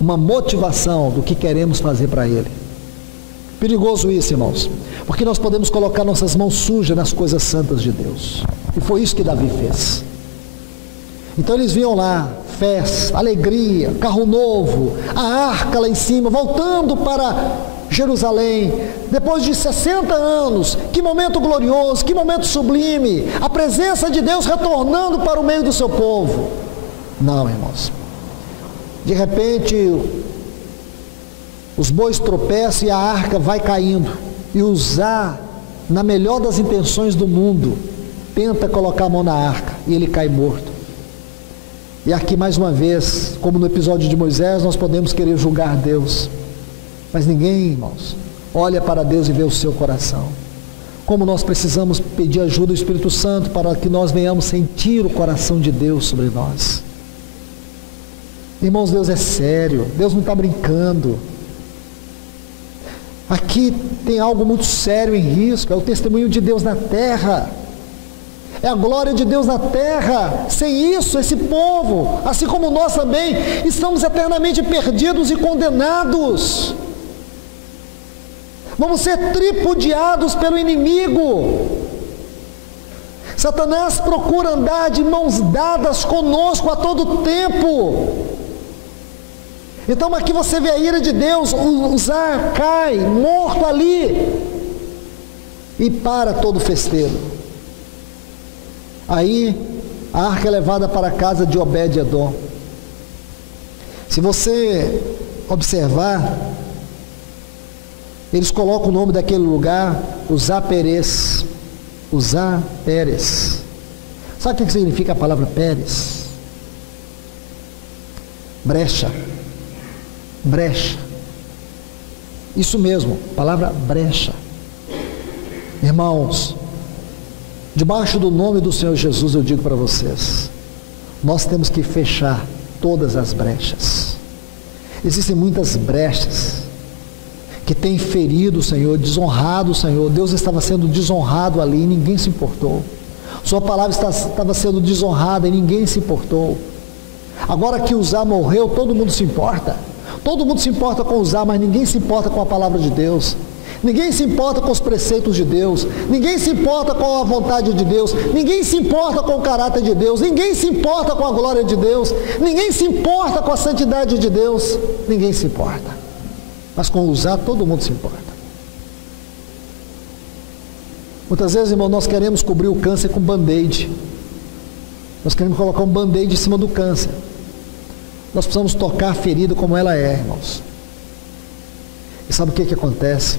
uma motivação do que queremos fazer para Ele. Perigoso isso, irmãos, porque nós podemos colocar nossas mãos sujas nas coisas santas de Deus, e foi isso que Davi fez. Então eles viam lá, festa, alegria, carro novo, a arca lá em cima, voltando para Jerusalém, depois de 60 anos, que momento glorioso, que momento sublime, a presença de Deus retornando para o meio do seu povo. Não, irmãos, de repente, os bois tropeçam e a arca vai caindo, e Uzá, na melhor das intenções do mundo, tenta colocar a mão na arca, e ele cai morto. E aqui mais uma vez, como no episódio de Moisés, nós podemos querer julgar Deus, mas ninguém, irmãos, olha para Deus e vê o seu coração. Como nós precisamos pedir ajuda do Espírito Santo para que nós venhamos sentir o coração de Deus sobre nós. Irmãos, Deus é sério, Deus não está brincando. Aqui tem algo muito sério em risco, é o testemunho de Deus na terra, é a glória de Deus na terra. Sem isso, esse povo, assim como nós também, estamos eternamente perdidos e condenados. Vamos ser tripudiados pelo inimigo. Satanás procura andar de mãos dadas conosco a todo tempo. Então aqui você vê a ira de Deus, Uzá cai, morto ali, e para todo o festeiro. Aí a arca é levada para a casa de Obed-edom. Se você observar, eles colocam o nome daquele lugar, Uzá Pérez. Uzá Pérez. Sabe o que significa a palavra Pérez? brecha, brecha, isso mesmo, palavra brecha. Irmãos, debaixo do nome do Senhor Jesus eu digo para vocês, nós temos que fechar todas as brechas. Existem muitas brechas que têm ferido o Senhor, desonrado o Senhor. Deus estava sendo desonrado ali e ninguém se importou. Sua palavra estava sendo desonrada e ninguém se importou. Agora que Uzá morreu, todo mundo se importa. Todo mundo se importa com Uzá, mas ninguém se importa com a palavra de Deus. Ninguém se importa com os preceitos de Deus. Ninguém se importa com a vontade de Deus. Ninguém se importa com o caráter de Deus. Ninguém se importa com a glória de Deus. Ninguém se importa com a santidade de Deus. Ninguém se importa. Mas com Uzá todo mundo se importa. Muitas vezes, irmão, nós queremos cobrir o câncer com band-aid. Nós queremos colocar um band-aid em cima do câncer. Nós precisamos tocar a ferida como ela é, irmãos. E sabe o que acontece?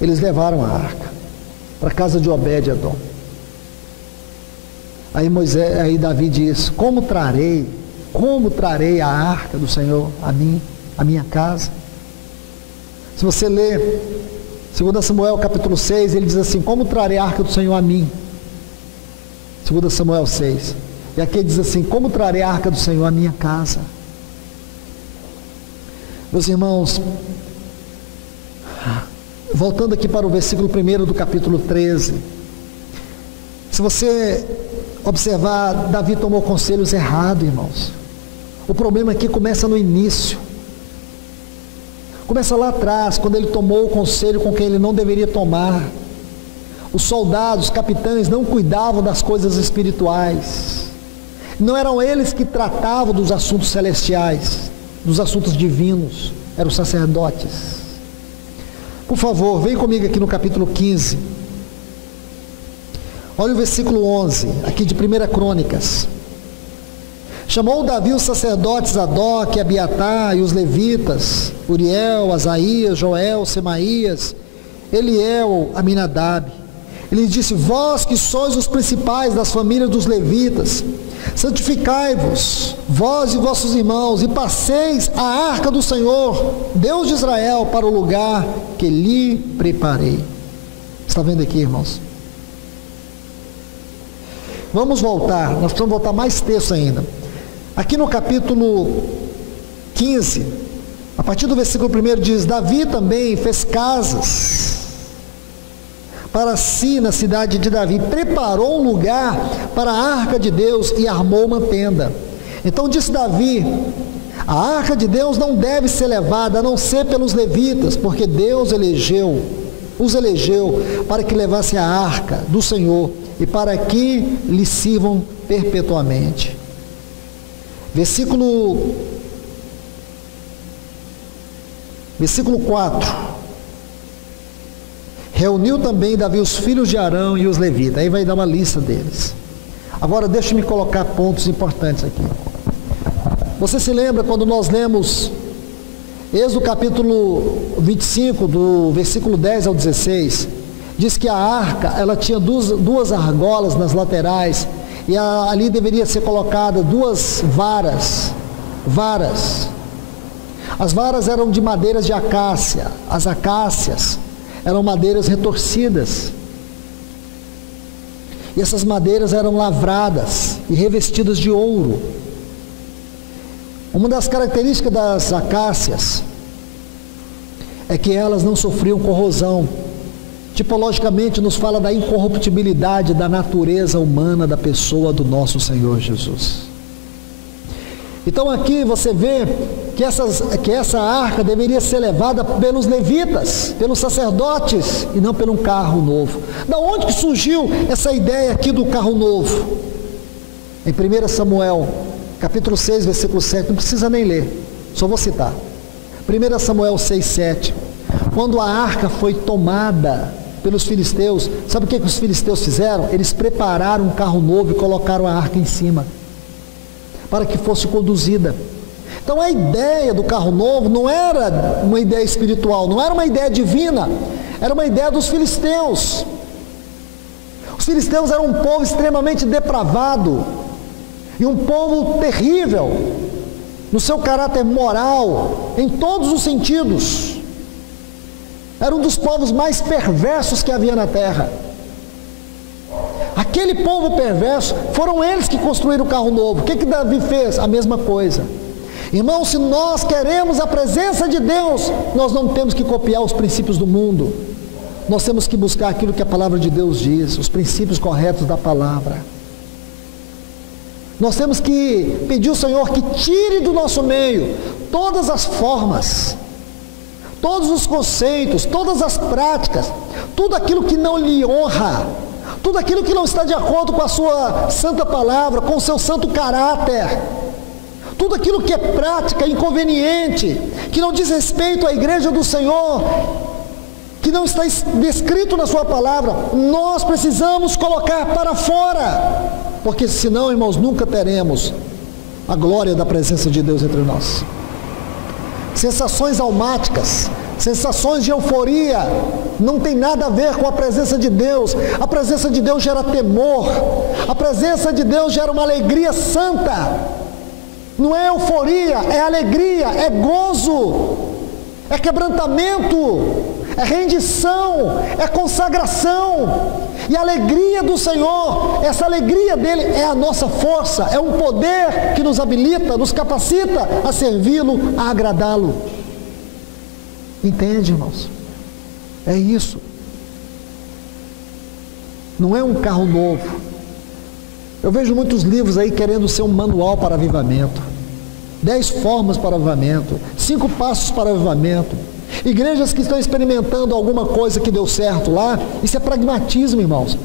Eles levaram a arca para a casa de Obed-edom. Aí Davi diz: como trarei a arca do Senhor a minha casa? Se você ler 2 Samuel capítulo 6, ele diz assim: como trarei a arca do Senhor a mim? 2 Samuel 6. E aqui ele diz assim: como trarei a arca do Senhor à minha casa? Meus irmãos, voltando aqui para o versículo 1 do capítulo 13, se você observar, Davi tomou conselhos errados, irmãos. O problema aqui começa no início. Começa lá atrás, quando ele tomou o conselho com quem ele não deveria tomar. Os soldados, os capitães não cuidavam das coisas espirituais. Não eram eles que tratavam dos assuntos celestiais, dos assuntos divinos, eram os sacerdotes. Por favor, vem comigo aqui no capítulo 15. Olha o versículo 11, aqui de 1 Crônicas. Chamou Davi os sacerdotes Zadok, Abiatar e os levitas, Uriel, Asaías, Joel, Semaías, Eliel, Aminadab. Ele disse: vós que sois os principais das famílias dos levitas, santificai-vos, vós e vossos irmãos, e passeis a arca do Senhor, Deus de Israel, para o lugar que lhe preparei. Está vendo aqui, irmãos? Vamos voltar, nós precisamos voltar mais texto ainda. Aqui no capítulo 15, a partir do versículo 1 diz: Davi também fez casas para si na cidade de Davi, preparou um lugar para a arca de Deus e armou uma tenda. Então disse Davi: a arca de Deus não deve ser levada a não ser pelos levitas, porque Deus os elegeu para que levassem a arca do Senhor e para que lhe sirvam perpetuamente. Versículo 4. Reuniu também Davi os filhos de Arão e os levitas. Aí vai dar uma lista deles. Agora deixe-me colocar pontos importantes aqui. Você se lembra quando nós lemos Êxodo capítulo 25, do versículo 10 ao 16, diz que a arca, ela tinha duas argolas nas laterais, e ali deveria ser colocada duas varas. As varas eram de madeiras de acácia. As acácias eram madeiras retorcidas, e essas madeiras eram lavradas e revestidas de ouro. Uma das características das acácias é que elas não sofriam corrosão. Tipologicamente nos fala da incorruptibilidade da natureza humana da pessoa do nosso Senhor Jesus. Então aqui você vê que essa arca deveria ser levada pelos levitas, pelos sacerdotes, e não por um carro novo. Da onde que surgiu essa ideia aqui do carro novo? Em 1 Samuel, capítulo 6, versículo 7, não precisa nem ler, só vou citar. 1 Samuel 6, 7. Quando a arca foi tomada pelos filisteus, sabe o que os filisteus fizeram? Eles prepararam um carro novo e colocaram a arca em cima, para que fosse conduzida. Então a ideia do carro novo não era uma ideia espiritual, não era uma ideia divina, era uma ideia dos filisteus. Os filisteus eram um povo extremamente depravado, e um povo terrível, no seu caráter moral, em todos os sentidos. Era um dos povos mais perversos que havia na terra. Aquele povo perverso, foram eles que construíram o carro novo. O que Davi fez? A mesma coisa. Irmãos, se nós queremos a presença de Deus, nós não temos que copiar os princípios do mundo. Nós temos que buscar aquilo que a palavra de Deus diz, os princípios corretos da palavra. Nós temos que pedir ao Senhor que tire do nosso meio todas as formas, todos os conceitos, todas as práticas, tudo aquilo que não lhe honra, tudo aquilo que não está de acordo com a sua santa palavra, com o seu santo caráter, tudo aquilo que é prática, inconveniente, que não diz respeito à igreja do Senhor, que não está descrito na sua palavra, nós precisamos colocar para fora, porque senão, irmãos, nunca teremos a glória da presença de Deus entre nós. Sensações almáticas, sensações de euforia, não tem nada a ver com a presença de Deus. A presença de Deus gera temor, a presença de Deus gera uma alegria santa. Não é euforia, é alegria, é gozo, é quebrantamento, é rendição, é consagração. E a alegria do Senhor, essa alegria dele é a nossa força, é um poder que nos habilita, nos capacita a servi-lo, a agradá-lo. Entende, irmãos? É isso. Não é um carro novo. Eu vejo muitos livros aí querendo ser um manual para avivamento. 10 formas para avivamento, 5 passos para avivamento. Igrejas que estão experimentando alguma coisa que deu certo lá, isso é pragmatismo, irmãos.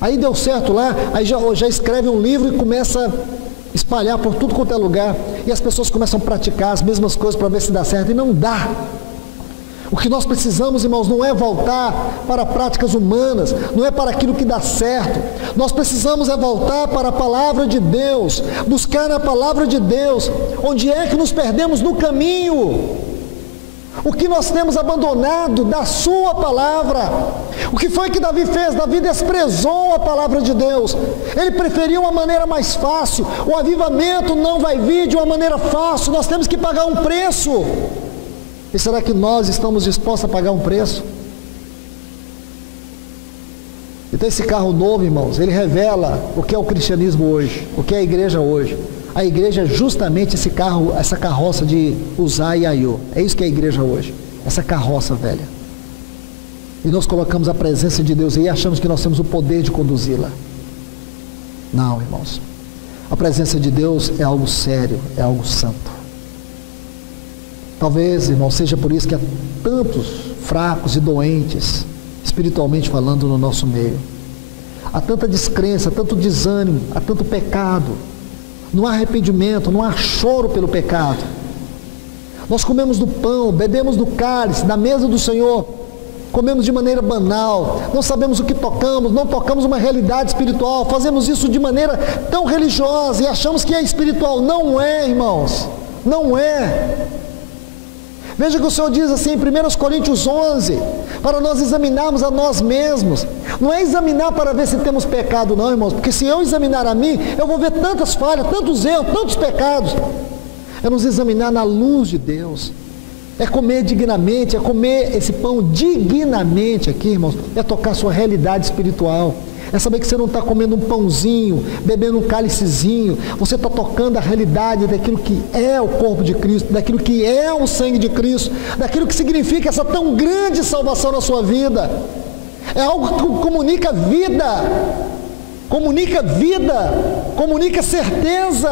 Aí deu certo lá, aí já escreve um livro e começa a espalhar por tudo quanto é lugar, e as pessoas começam a praticar as mesmas coisas para ver se dá certo, e não dá. O que nós precisamos, irmãos, não é voltar para práticas humanas, não é para aquilo que dá certo. Nós precisamos é voltar para a palavra de Deus, buscar na palavra de Deus, onde é que nos perdemos no caminho. O que nós temos abandonado da sua palavra? O que foi que Davi fez? Davi desprezou a palavra de Deus. Ele preferiu uma maneira mais fácil. O avivamento não vai vir de uma maneira fácil. Nós temos que pagar um preço. E será que nós estamos dispostos a pagar um preço? Então esse carro novo, irmãos, ele revela o que é o cristianismo hoje, o que é a igreja hoje. A igreja é justamente esse carro, essa carroça de Uzá e Aiô. É isso que é a igreja hoje, essa carroça velha. E nós colocamos a presença de Deus aí e achamos que nós temos o poder de conduzi-la. Não, irmãos. A presença de Deus é algo sério, é algo santo. Talvez, irmão, seja por isso que há tantos fracos e doentes, espiritualmente falando, no nosso meio. Há tanta descrença, tanto desânimo, há tanto pecado. Não há arrependimento, não há choro pelo pecado. Nós comemos do pão, bebemos do cálice, da mesa do Senhor, comemos de maneira banal, não sabemos o que tocamos, não tocamos uma realidade espiritual, fazemos isso de maneira tão religiosa e achamos que é espiritual. Não é, irmãos, não é. Veja que o Senhor diz assim em 1 Coríntios 11, para nós examinarmos a nós mesmos. Não é examinar para ver se temos pecado não, irmãos, porque se eu examinar a mim, eu vou ver tantas falhas, tantos erros, tantos pecados. É nos examinar na luz de Deus, é comer dignamente, é comer esse pão dignamente aqui, irmãos, é tocar a sua realidade espiritual. É saber que você não está comendo um pãozinho, bebendo um cálicezinho, você está tocando a realidade daquilo que é o corpo de Cristo, daquilo que é o sangue de Cristo, daquilo que significa essa tão grande salvação na sua vida. É algo que comunica vida, comunica certeza,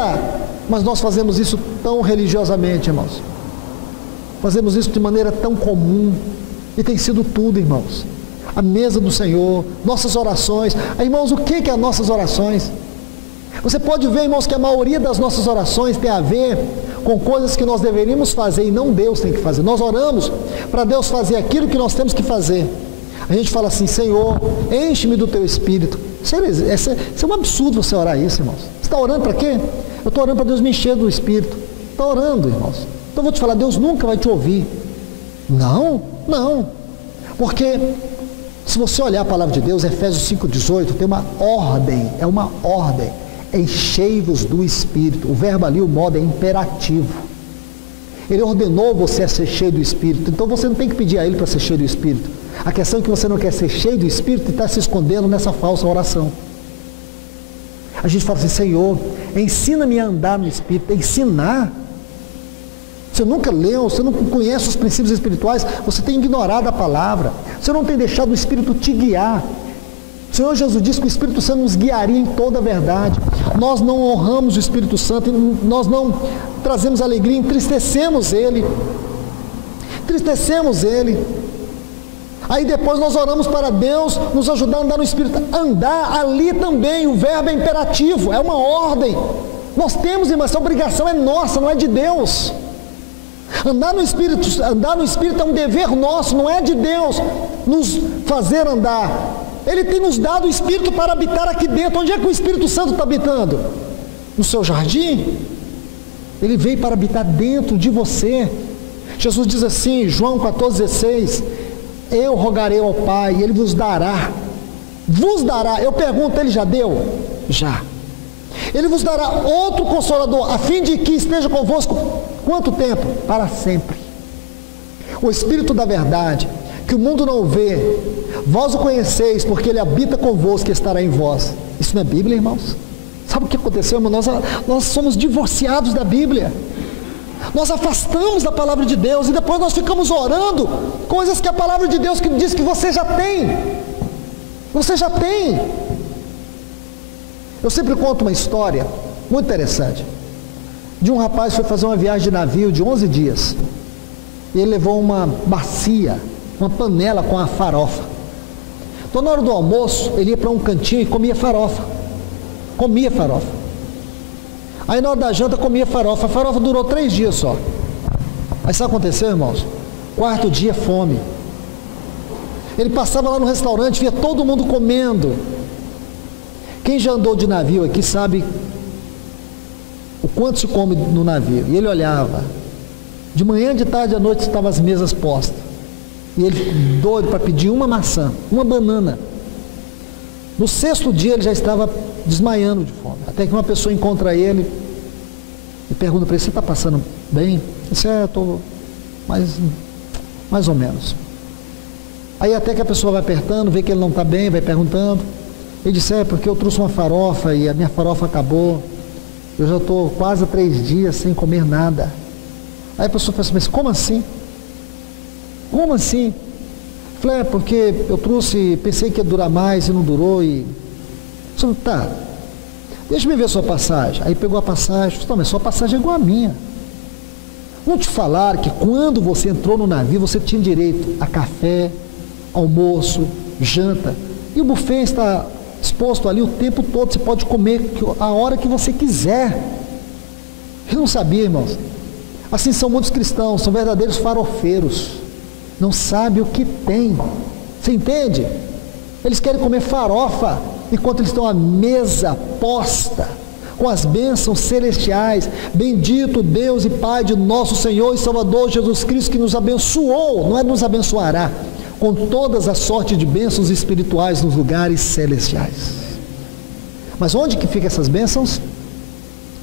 mas nós fazemos isso tão religiosamente, irmãos. Fazemos isso de maneira tão comum, e tem sido tudo, irmãos. A mesa do Senhor, nossas orações. Irmãos, o que é as nossas orações? Você pode ver, irmãos, que a maioria das nossas orações tem a ver com coisas que nós deveríamos fazer e não Deus tem que fazer. Nós oramos para Deus fazer aquilo que nós temos que fazer. A gente fala assim: Senhor, enche-me do teu Espírito. Isso é um absurdo você orar isso, irmãos. Você está orando para quê? Eu estou orando para Deus me encher do Espírito. Estou orando, irmãos. Então eu vou te falar, Deus nunca vai te ouvir. Não. Porque se você olhar a palavra de Deus, Efésios 5,18, tem uma ordem, é uma ordem. enchei-vos do Espírito. O verbo ali, o modo é imperativo. Ele ordenou você a ser cheio do Espírito. Então você não tem que pedir a Ele para ser cheio do Espírito. A questão é que você não quer ser cheio do Espírito e está se escondendo nessa falsa oração. A gente fala assim: Senhor, ensina-me a andar no Espírito. Ensinar? Você nunca leu, você não conhece os princípios espirituais, você tem ignorado a palavra, você não tem deixado o Espírito te guiar. O Senhor Jesus disse que o Espírito Santo nos guiaria em toda a verdade. Nós não honramos o Espírito Santo, nós não trazemos alegria, entristecemos Ele. Entristecemos Ele. Aí depois nós oramos para Deus nos ajudar a andar no Espírito. Andar ali também, o verbo é imperativo, é uma ordem. Nós temos, irmãos, essa obrigação é nossa, não é de Deus. Andar no Espírito é um dever nosso, não é de Deus nos fazer andar. Ele tem nos dado o Espírito para habitar aqui dentro. Onde é que o Espírito Santo está habitando? No seu jardim? Ele veio para habitar dentro de você. Jesus diz assim, João 14,16: eu rogarei ao Pai e Ele vos dará. Vos dará. Eu pergunto, Ele já deu? Já. Ele vos dará outro Consolador, a fim de que esteja convosco. Quanto tempo? Para sempre. O Espírito da verdade, que o mundo não vê, vós o conheceis, porque Ele habita convosco e estará em vós. Isso não é Bíblia, irmãos? Sabe o que aconteceu, irmão? Nós somos divorciados da Bíblia. Nós afastamos da palavra de Deus e depois nós ficamos orando coisas que a palavra de Deus diz que você já tem. Você já tem. Eu sempre conto uma história muito interessante de um rapaz que foi fazer uma viagem de navio de 11 dias. E ele levou uma bacia, uma panela com a farofa. Então na hora do almoço ele ia para um cantinho e comia farofa. Comia farofa. Aí na hora da janta comia farofa. A farofa durou 3 dias só. Aí sabe o que aconteceu, irmãos? 4º dia, fome. Ele passava lá no restaurante, via todo mundo comendo. Quem já andou de navio aqui sabe o quanto se come no navio. E ele olhava. De manhã, de tarde, à noite estavam as mesas postas. E ele doido para pedir uma maçã, uma banana. No 6º dia ele já estava desmaiando de fome. Até que uma pessoa encontra ele e pergunta para ele: você está passando bem? Ele disse: estou mais ou menos. Aí até que a pessoa vai apertando, vê que ele não está bem, vai perguntando. Ele disse: porque eu trouxe uma farofa e a minha farofa acabou. Eu já estou quase 3 dias sem comer nada. Aí a pessoa fala assim: mas como assim? Como assim? Eu falei: porque eu trouxe, pensei que ia durar mais e não durou. E eu disse: tá, deixa eu ver a sua passagem. Aí pegou a passagem. Eu disse: mas sua passagem é igual a minha. Não te falaram que quando você entrou no navio você tinha direito a café, almoço, janta, e o buffet está exposto ali o tempo todo, você pode comer a hora que você quiser. Eu não sabia, irmãos. Assim são muitos cristãos, são verdadeiros farofeiros, não sabem o que tem. Você entende? Eles querem comer farofa enquanto eles estão à mesa posta com as bênçãos celestiais. Bendito Deus e Pai de nosso Senhor e Salvador Jesus Cristo, que nos abençoou, não é nos abençoará, com todas as sortes de bênçãos espirituais nos lugares celestiais. Mas onde que ficam essas bênçãos?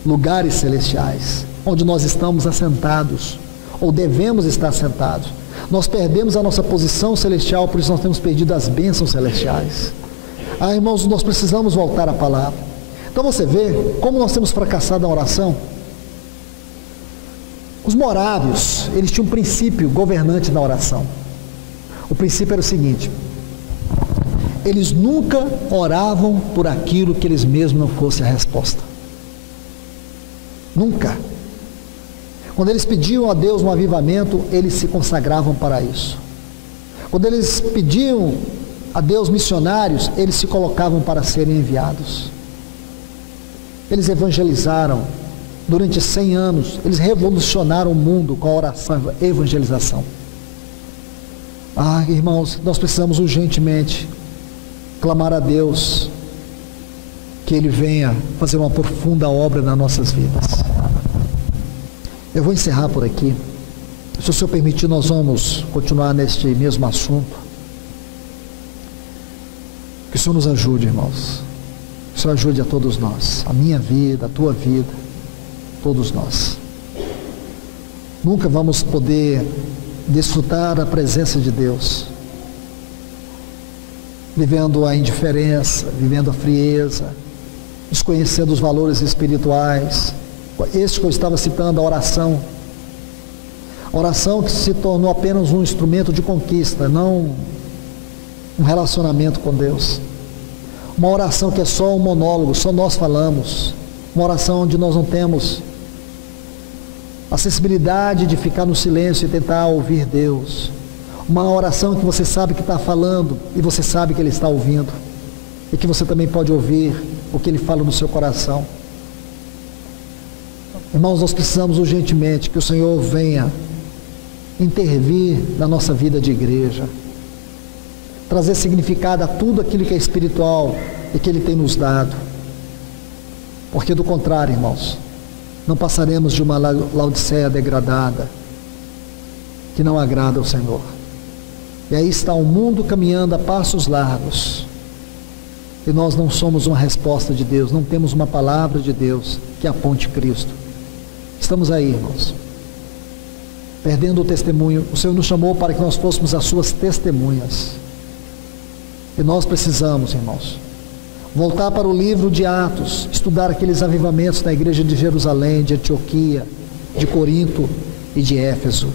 Lugares celestiais, onde nós estamos assentados, ou devemos estar assentados. Nós perdemos a nossa posição celestial, por isso nós temos perdido as bênçãos celestiais. Irmãos, nós precisamos voltar à palavra. Então você vê como nós temos fracassado na oração. Os morávios, eles tinham um princípio governante na oração. O princípio era o seguinte: eles nunca oravam por aquilo que eles mesmos não fosse a resposta. Nunca. Quando eles pediam a Deus um avivamento, eles se consagravam para isso. Quando eles pediam a Deus missionários, eles se colocavam para serem enviados. Eles evangelizaram durante 100 anos, eles revolucionaram o mundo com a oração, a evangelização. Irmãos, nós precisamos urgentemente clamar a Deus que Ele venha fazer uma profunda obra nas nossas vidas. Eu vou encerrar por aqui. Se o Senhor permitir, nós vamos continuar neste mesmo assunto. Que o Senhor nos ajude, irmãos. Que o Senhor ajude a todos nós, a minha vida, a tua vida, todos nós. Nunca vamos poder desfrutar da presença de Deus vivendo a indiferença, vivendo a frieza, desconhecendo os valores espirituais. Esse que eu estava citando, a oração que se tornou apenas um instrumento de conquista, não um relacionamento com Deus. Uma oração que é só um monólogo, só nós falamos. Uma oração onde nós não temos a sensibilidade de ficar no silêncio e tentar ouvir Deus. Uma oração que você sabe que está falando e você sabe que Ele está ouvindo, e que você também pode ouvir o que Ele fala no seu coração. Irmãos, nós precisamos urgentemente que o Senhor venha intervir na nossa vida de igreja, trazer significado a tudo aquilo que é espiritual e que Ele tem nos dado, porque do contrário, irmãos, não passaremos de uma Laodiceia degradada, que não agrada ao Senhor. E aí está o mundo caminhando a passos largos, e nós não somos uma resposta de Deus, não temos uma palavra de Deus que aponte Cristo. Estamos aí, irmãos, perdendo o testemunho. O Senhor nos chamou para que nós fôssemos as suas testemunhas, e nós precisamos, irmãos, voltar para o livro de Atos, estudar aqueles avivamentos na igreja de Jerusalém, de Antioquia, de Corinto e de Éfeso,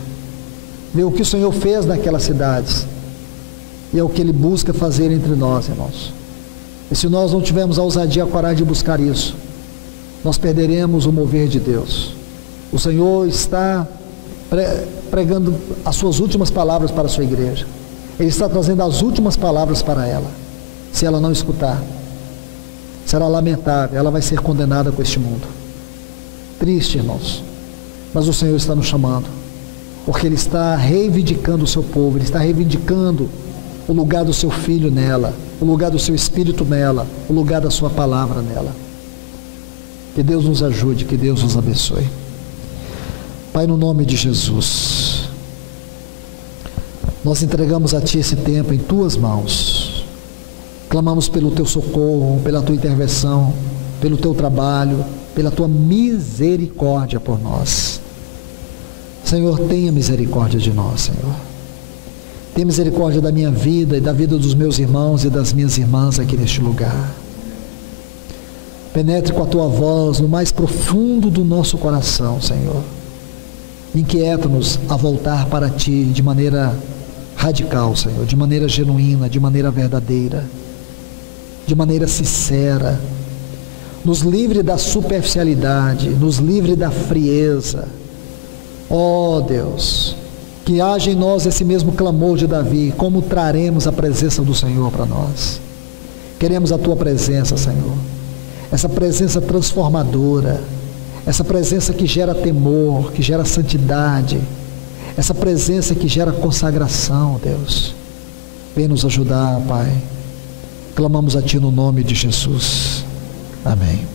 ver o que o Senhor fez naquelas cidades, e é o que Ele busca fazer entre nós, irmãos. E se nós não tivermos a ousadia e a coragem de buscar isso, nós perderemos o mover de Deus. O Senhor está pregando as suas últimas palavras para a sua igreja. Ele está trazendo as últimas palavras para ela. Se ela não escutar, será lamentável, ela vai ser condenada com este mundo. Triste, irmãos, mas o Senhor está nos chamando, porque Ele está reivindicando o seu povo, Ele está reivindicando o lugar do seu Filho nela, o lugar do seu Espírito nela, o lugar da sua palavra nela. Que Deus nos ajude, que Deus nos abençoe. Pai, no nome de Jesus, nós entregamos a Ti esse tempo em Tuas mãos, clamamos pelo Teu socorro, pela Tua intervenção, pelo Teu trabalho, pela Tua misericórdia por nós. Senhor, tenha misericórdia de nós, Senhor. Tenha misericórdia da minha vida e da vida dos meus irmãos e das minhas irmãs aqui neste lugar. Penetre com a Tua voz no mais profundo do nosso coração, Senhor. Inquieta-nos a voltar para Ti de maneira radical, Senhor, de maneira genuína, de maneira verdadeira, de maneira sincera. Nos livre da superficialidade, nos livre da frieza. Ó Deus, que haja em nós esse mesmo clamor de Davi: como traremos a presença do Senhor para nós? Queremos a Tua presença, Senhor, essa presença transformadora, essa presença que gera temor, que gera santidade, essa presença que gera consagração. Deus, vem nos ajudar, Pai. Clamamos a Ti no nome de Jesus. Amém.